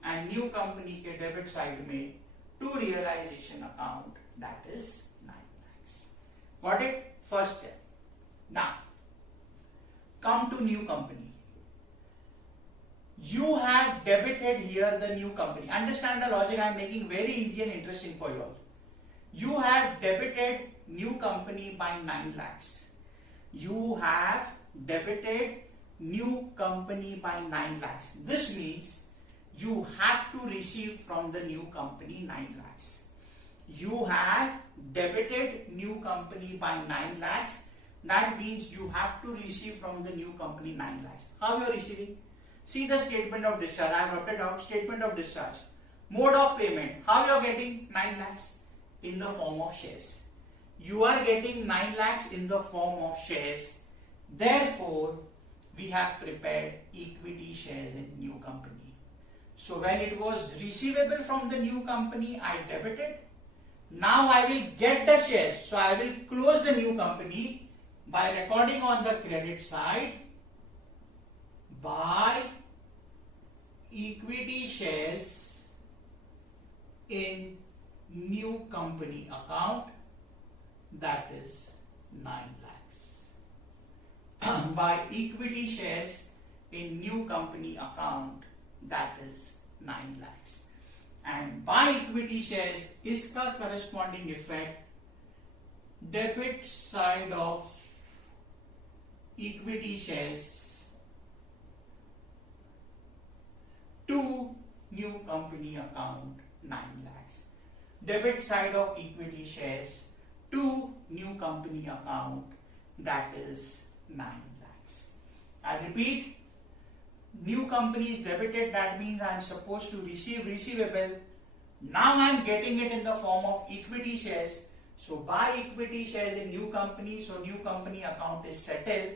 and new company ke debit side mein to realization account, that is 9 lakhs. Got it? First step. Now come to new company. You have debited here the new company. Understand the logic I am making very easy and interesting for you all. You have debited new company by 9 lakhs. You have debited new company by 9 lakhs. This means you have to receive from the new company 9 lakhs. You have debited new company by 9 lakhs. That means you have to receive from the new company 9 lakhs. How you are receiving? See the statement of discharge. I have written out statement of discharge. Mode of payment. How you are getting 9 lakhs? In the form of shares. You are getting 9 lakhs in the form of shares. Therefore, we have prepared equity shares in new company. So when it was receivable from the new company, I debited. Now I will get the shares. So I will close the new company by recording on the credit side buy equity shares in new company account, that is 9 lakhs. Buy equity shares in new company account, that is 9 lakhs. And buy equity shares, iska corresponding effect, debit side of equity shares to new company account 9 lakhs. Debit side of equity shares to new company account, that is 9 lakhs. I repeat, new company is debited, that means I am supposed to receive receivable. Now I am getting it in the form of equity shares. So buy equity shares in new company, so new company account is settled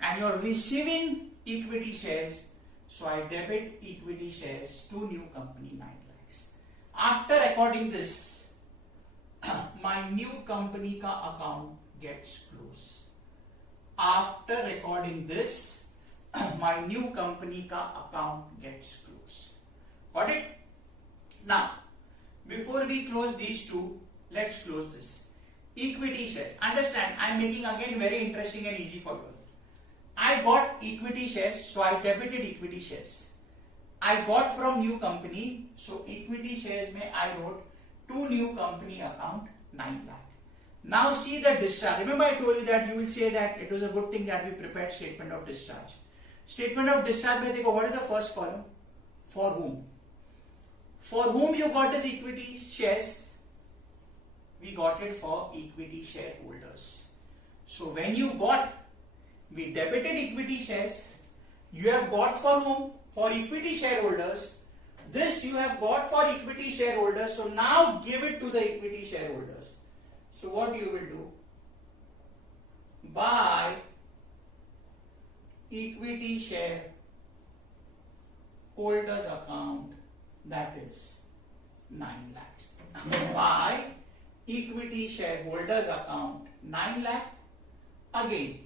and you are receiving equity shares. So I debit equity shares to new company 9 lakhs. After recording this, my new company ka account gets closed. After recording this, my new company ka account gets closed. Got it? Now, before we close these two, let's close this. Equity shares. Understand, I am making again very interesting and easy for you. I got equity shares, so I debited equity shares. I got from new company, so equity shares mein I wrote to new company account 9 lakh. Now see the discharge. Remember I told you that you will say that it was a good thing that we prepared statement of discharge. Statement of discharge mein dekho, what is the first column? For whom? For whom you got this equity shares? We got it for equity shareholders. So when you got, we debited equity shares. You have got for whom? For equity shareholders. This you have got for equity shareholders. So now give it to the equity shareholders. So what you will do? Buy equity shareholders account, that is 9 lakhs. Buy equity shareholders account 9 lakh. Again,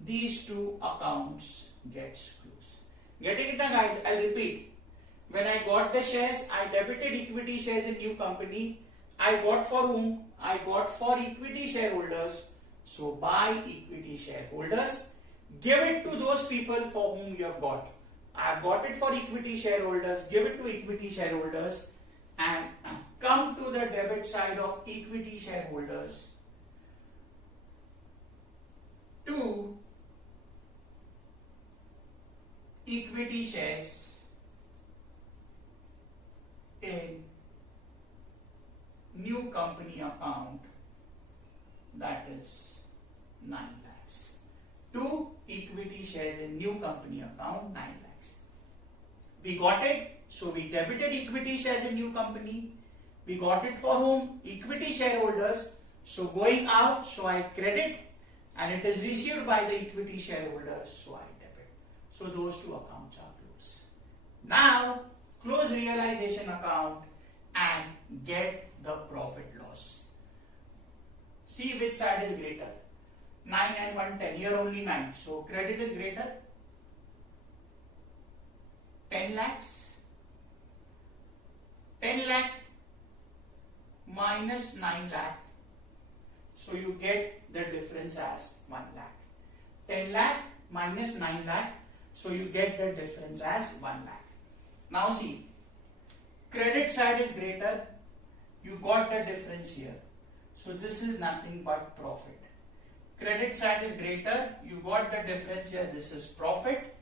these two accounts gets closed. Getting it now guys? I'll repeat. When I got the shares, I debited equity shares in new company. I got for whom? I got for equity shareholders. So buy equity shareholders. Give it to those people for whom you have got. I have got it for equity shareholders. Give it to equity shareholders. And come to the debit side of equity shareholders to equity shares in new company account, that is 9 lakhs. To equity shares in new company account 9 lakhs. We got it, so we debited equity shares in new company. We got it for whom? Equity shareholders. So going out, so I credit, and it is received by the equity shareholders, so I debit. So those two accounts are closed. Now close realization account and get the profit loss. See which side is greater. 9 and 1 10. Here only 9. So credit is greater. 10 lakhs. 10 lakh minus 9 lakh. So you get the difference as 1 lakh. 10 lakh minus 9 lakh. So you get the difference as 1 lakh. Now see, credit side is greater. You got the difference here. So this is nothing but profit. credit side is greater, you got the difference here, this is profit.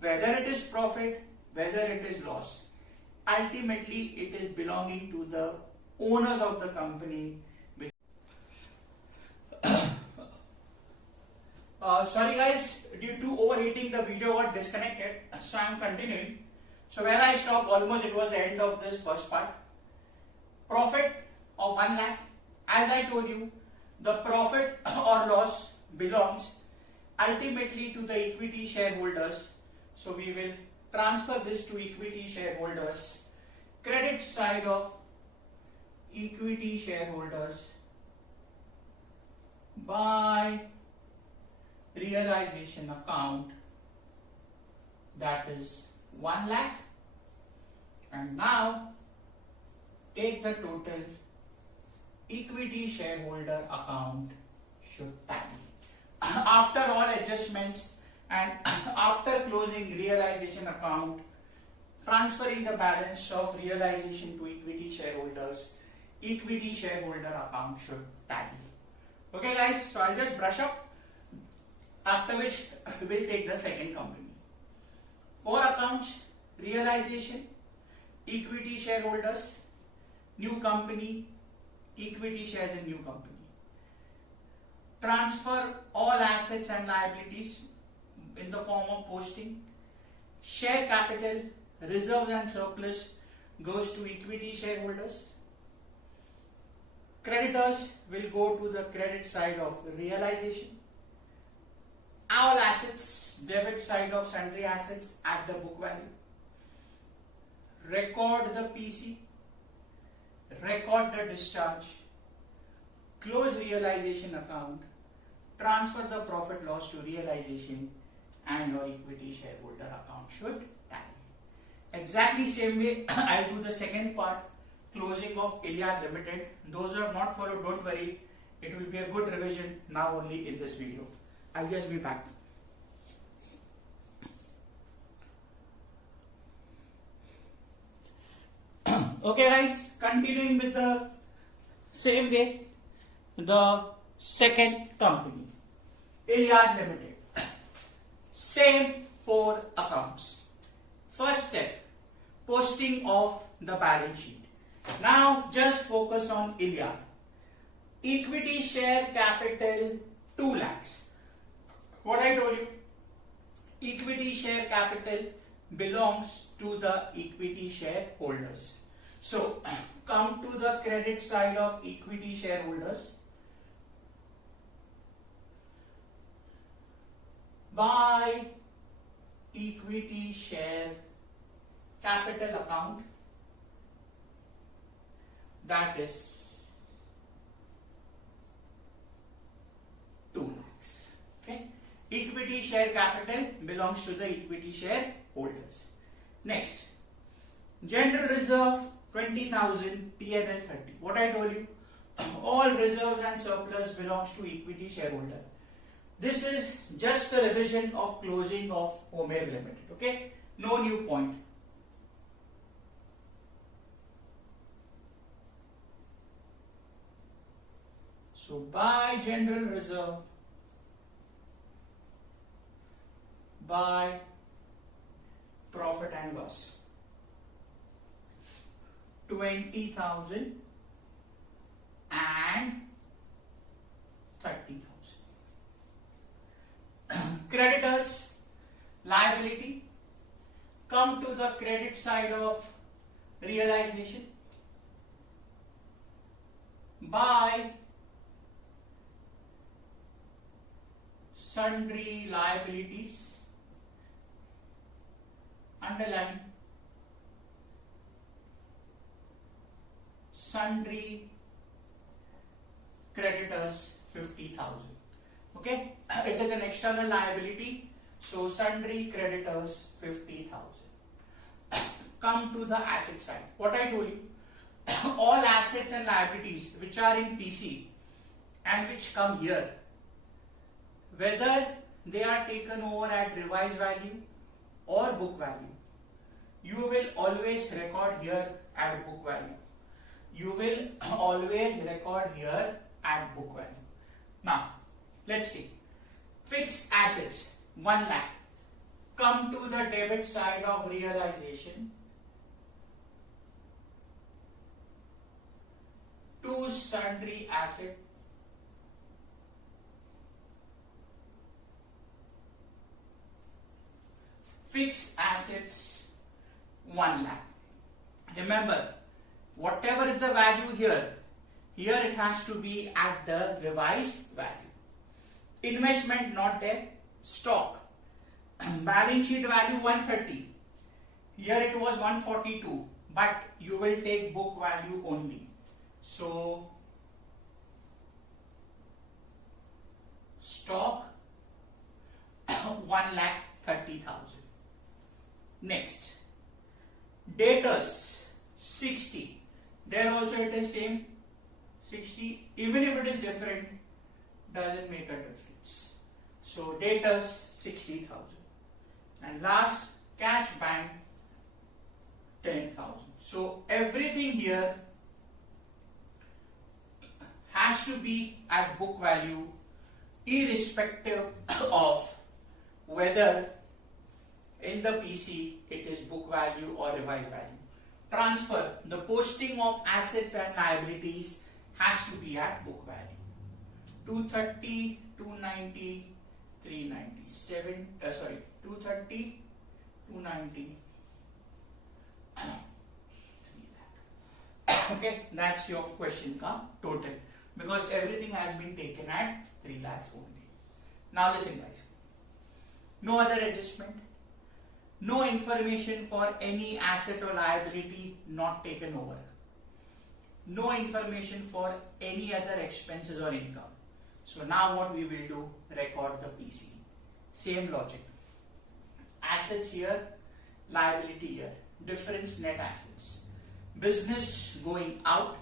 Whether it is profit, whether it is loss, ultimately it is belonging to the owners of the company. Sorry guys, due to overheating the video got disconnected, so I am continuing. So where I stopped, almost it was the end of this first part. Profit of 1 lakh. As I told you, the profit or loss belongs ultimately to the equity shareholders. So we will transfer this to equity shareholders. Credit side of equity shareholders by realization account, that is 1 lakh. And now take the total equity shareholder account should tally. After all adjustments and after closing realization account, transferring the balance of realization to equity shareholders, equity shareholder account should tally. Okay guys, so I'll just brush up, after which we'll take the second company. 4 accounts: realization, equity shareholders, new company, equity shares in new company. Transfer all assets and liabilities in the form of posting. Share capital, reserves and surplus goes to equity shareholders. Creditors will go to the credit side of realization. All assets, debit side of sundry assets at the book value. Record the PC, record the discharge, close realization account, transfer the profit loss to realization, and your equity shareholder account should tally. Exactly same way I'll do the second part, closing of Iliad Limited. Those who have not followed, don't worry, it will be a good revision now only in this video. I'll just be back. Okay guys, continuing with the same way, the second company, Iliad Limited. Same 4 accounts. First step, posting of the balance sheet. Now just focus on Iliad. Equity share capital 2 lakhs. What I told you, equity share capital belongs to the equity shareholders. So come to the credit side of equity shareholders. By equity share capital account, that is 2 lakhs. Okay. Equity share capital belongs to the equity shareholders. Next, general reserve 20,000, P&L 30. What I told you, all reserves and surplus belongs to equity shareholder. This is just a revision of closing of Homer Limited. Okay, no new point. So by general reserve, by profit and loss, 20,000 and 30,000. Creditors, liability, come to the credit side of realization. By sundry liabilities, underline sundry creditors 50,000. Okay, it is an external liability, so sundry creditors 50,000. Come to the asset side. What I told you, all assets and liabilities which are in PC and which come here, whether they are taken over at revised value or book value, you will always record here at book value. You will always record here at book value. Now, Let's see. Fixed assets 1 lakh. Come to the debit side of realization. To sundry asset. Fixed assets 1 lakh. Remember, whatever is the value here it has to be at the revised value. Investment not there. Stock. Balance sheet value 130. Here it was 142, but you will take book value only. So, stock 1,30,000. Next, debtors 60. There also it is same 60. Even if it is different, doesn't make a difference. So debtors 60,000. And last, cash bank 10,000. So everything here has to be at book value, irrespective of whether in the PC it is book value or revised value. Transfer, the posting of assets and liabilities has to be at book value. 230, 290, 397, 230, 290, 3 lakh. Okay, that's your question ka total, because everything has been taken at 3 lakhs only. Now listen guys, no other adjustment, no information for any asset or liability not taken over, no information for any other expenses or income. So now what we will do, record the PC. Same logic. Assets here, liability here. Difference net assets. Business going out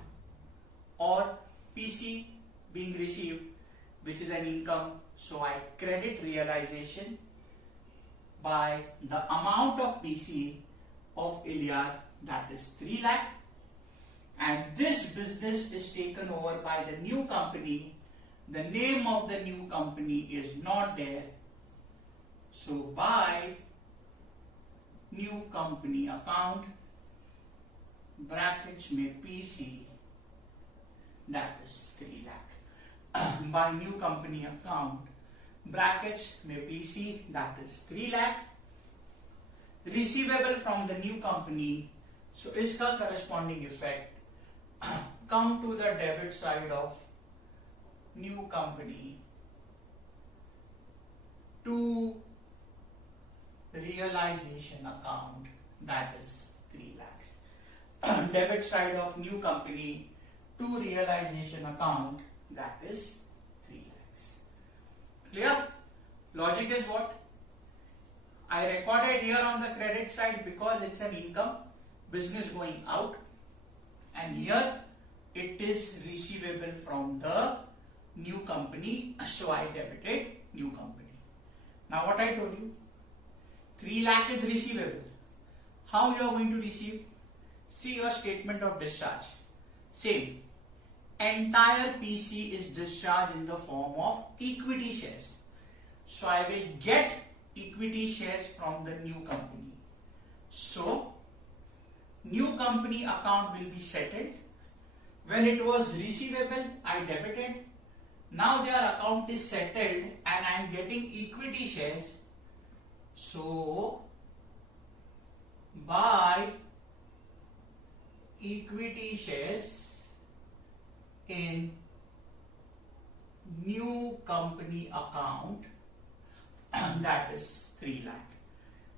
or PC being received, which is an income. So I credit realization by the amount of PC of Iliad, that is 3 lakh. And this business is taken over by the new company. The name of the new company is not there. So by new company account, brackets में PC, that is 3 lakh. By new company account, brackets में PC, that is 3 lakh. Receivable from the new company, so इसका corresponding effect, come to the debit side of new company to realization account, that is 3 lakhs. Debit side of new company to realization account, that is 3 lakhs. Clear? Logic is what? I recorded here on the credit side because it's an income, business going out, and here it is receivable from the new company, so I debited new company. Now what I told you, 3 lakh is receivable. How you are going to receive? See your statement of discharge. Same. Entire PC is discharged in the form of equity shares. So I will get equity shares from the new company. So new company account will be settled. When it was receivable, I debited. Now their account is settled and I am getting equity shares. So buy equity shares in new company account, that is 3 lakh.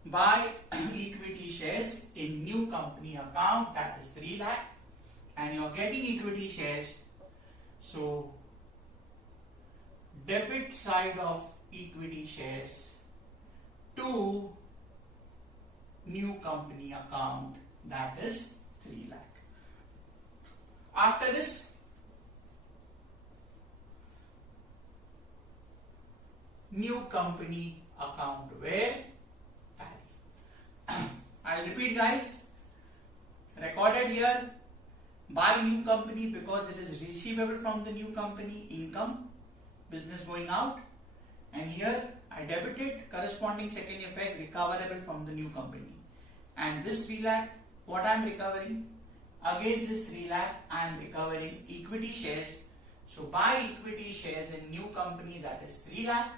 Buy equity shares in new company account, that is 3 lakh, and you are getting equity shares. So debit side of equity shares to new company account, that is 3 lakh. After this, new company account where tally. I'll repeat guys, recorded here, buy new company because it is receivable from the new company, income. business going out, and here I debited corresponding second effect recoverable from the new company. And this 3 lakh, what I am recovering? Against this 3 lakh, I am recovering equity shares. So buy equity shares in new company, that is 3 lakh,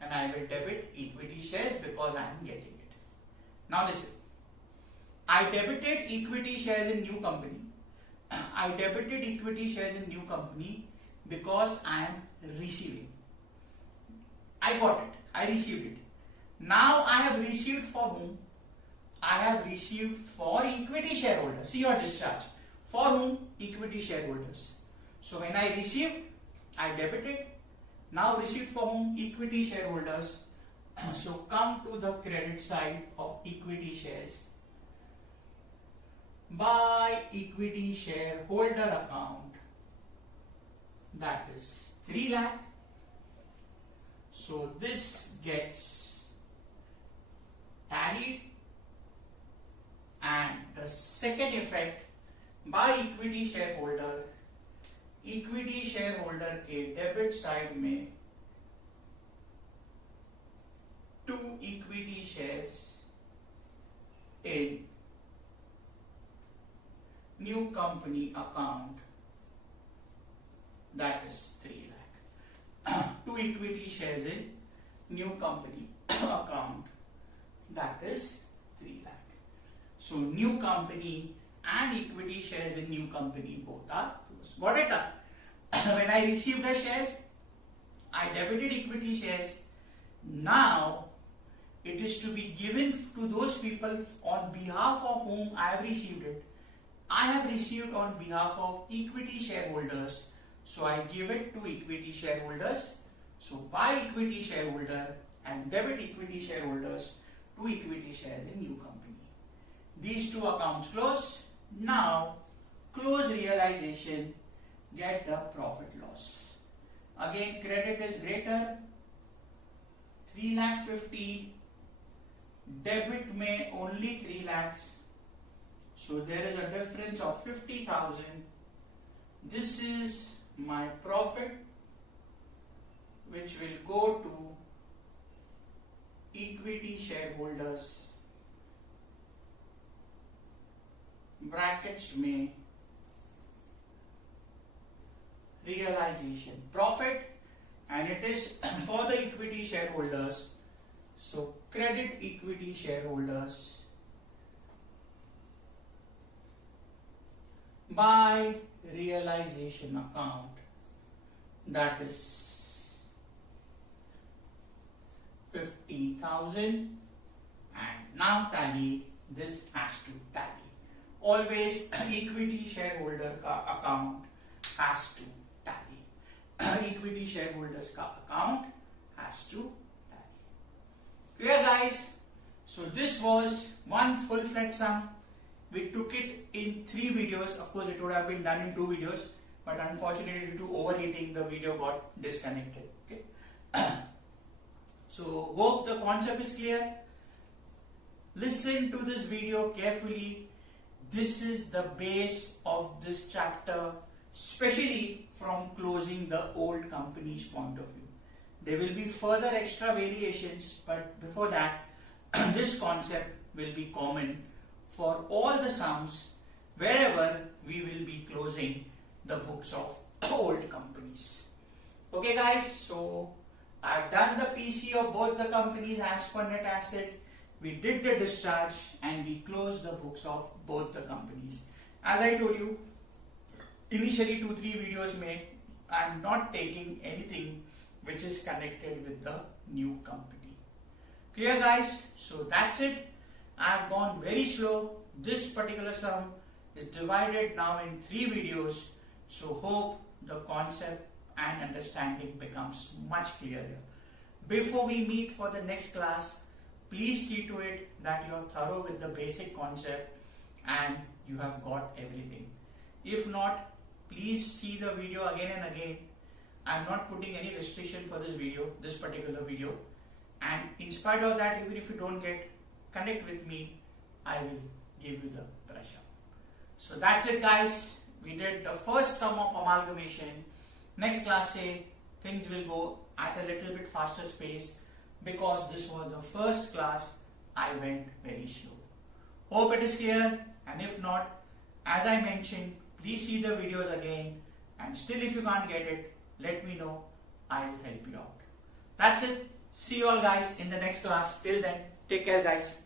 and I will debit equity shares because I am getting it. Now listen, I debited equity shares in new company. I debited equity shares in new company because I am receiving. I got it. I received it. Now I have received for whom? I have received for equity shareholders. See your discharge. For whom? Equity shareholders. So when I received, I debited. Now received for whom? Equity shareholders. So come to the credit side of equity shares. Buy equity shareholder account, that is 3 lakh. So this gets tallied, and the second effect, buy equity shareholder के debit side में 2 equity shares in new company account, that is 3 lakh. 2 equity shares in new company account, that is 3 lakh. So new company and equity shares in new company both are closed. Got it? When I received the shares, I debited equity shares. Now it is to be given to those people on behalf of whom I have received it. I have received on behalf of equity shareholders, so I give it to equity shareholders. So buy equity shareholder and debit equity shareholders to equity shares in new company. These two accounts close. Now close realization, get the profit loss. Again credit is greater, 3,50,000, debit may only 3 lakhs. So there is a difference of 50,000. This is my profit, which will go to equity shareholders, brackets में realization profit, and it is for the equity shareholders. So credit equity shareholders by realization account, that is 50,000, and now tally, this has to tally. Always equity shareholder का account has to tally. Equity shareholders का account has to tally. Clear guys? So this was one full-fledged sum. We took it in 3 videos. Of course, it would have been done in 2 videos, but unfortunately due to overheating, the video got disconnected. Okay. So hope the concept is clear. Listen to this video carefully. This is the base of this chapter, especially from closing the old company's point of view. There will be further extra variations, but before that, this concept will be common for all the sums wherever we will be closing the books of old companies. Okay guys, so I've done the PC of both the companies as per net asset. We did the discharge and we closed the books of both the companies. As I told you, initially 2-3 videos में I am not taking anything which is connected with the new company. Clear guys? So that's it. I have gone very slow. This particular sum is divided now in 3 videos. So hope the concept and understanding becomes much clearer. Before we meet for the next class, please see to it that you are thorough with the basic concept and you have got everything. If not, please see the video again and again. I am not putting any restriction for this video, this particular video. And in spite of that, even if you don't get, connect with me, I will give you the brush up. So that's it guys. We did the first sum of amalgamation. Next class things will go at a little bit faster pace because this was the first class I went very slow. Hope it is clear, and if not, as I mentioned, please see the videos again, and still if you can't get it, let me know, I'll help you out. That's it. See you all guys in the next class. Till then, take care guys.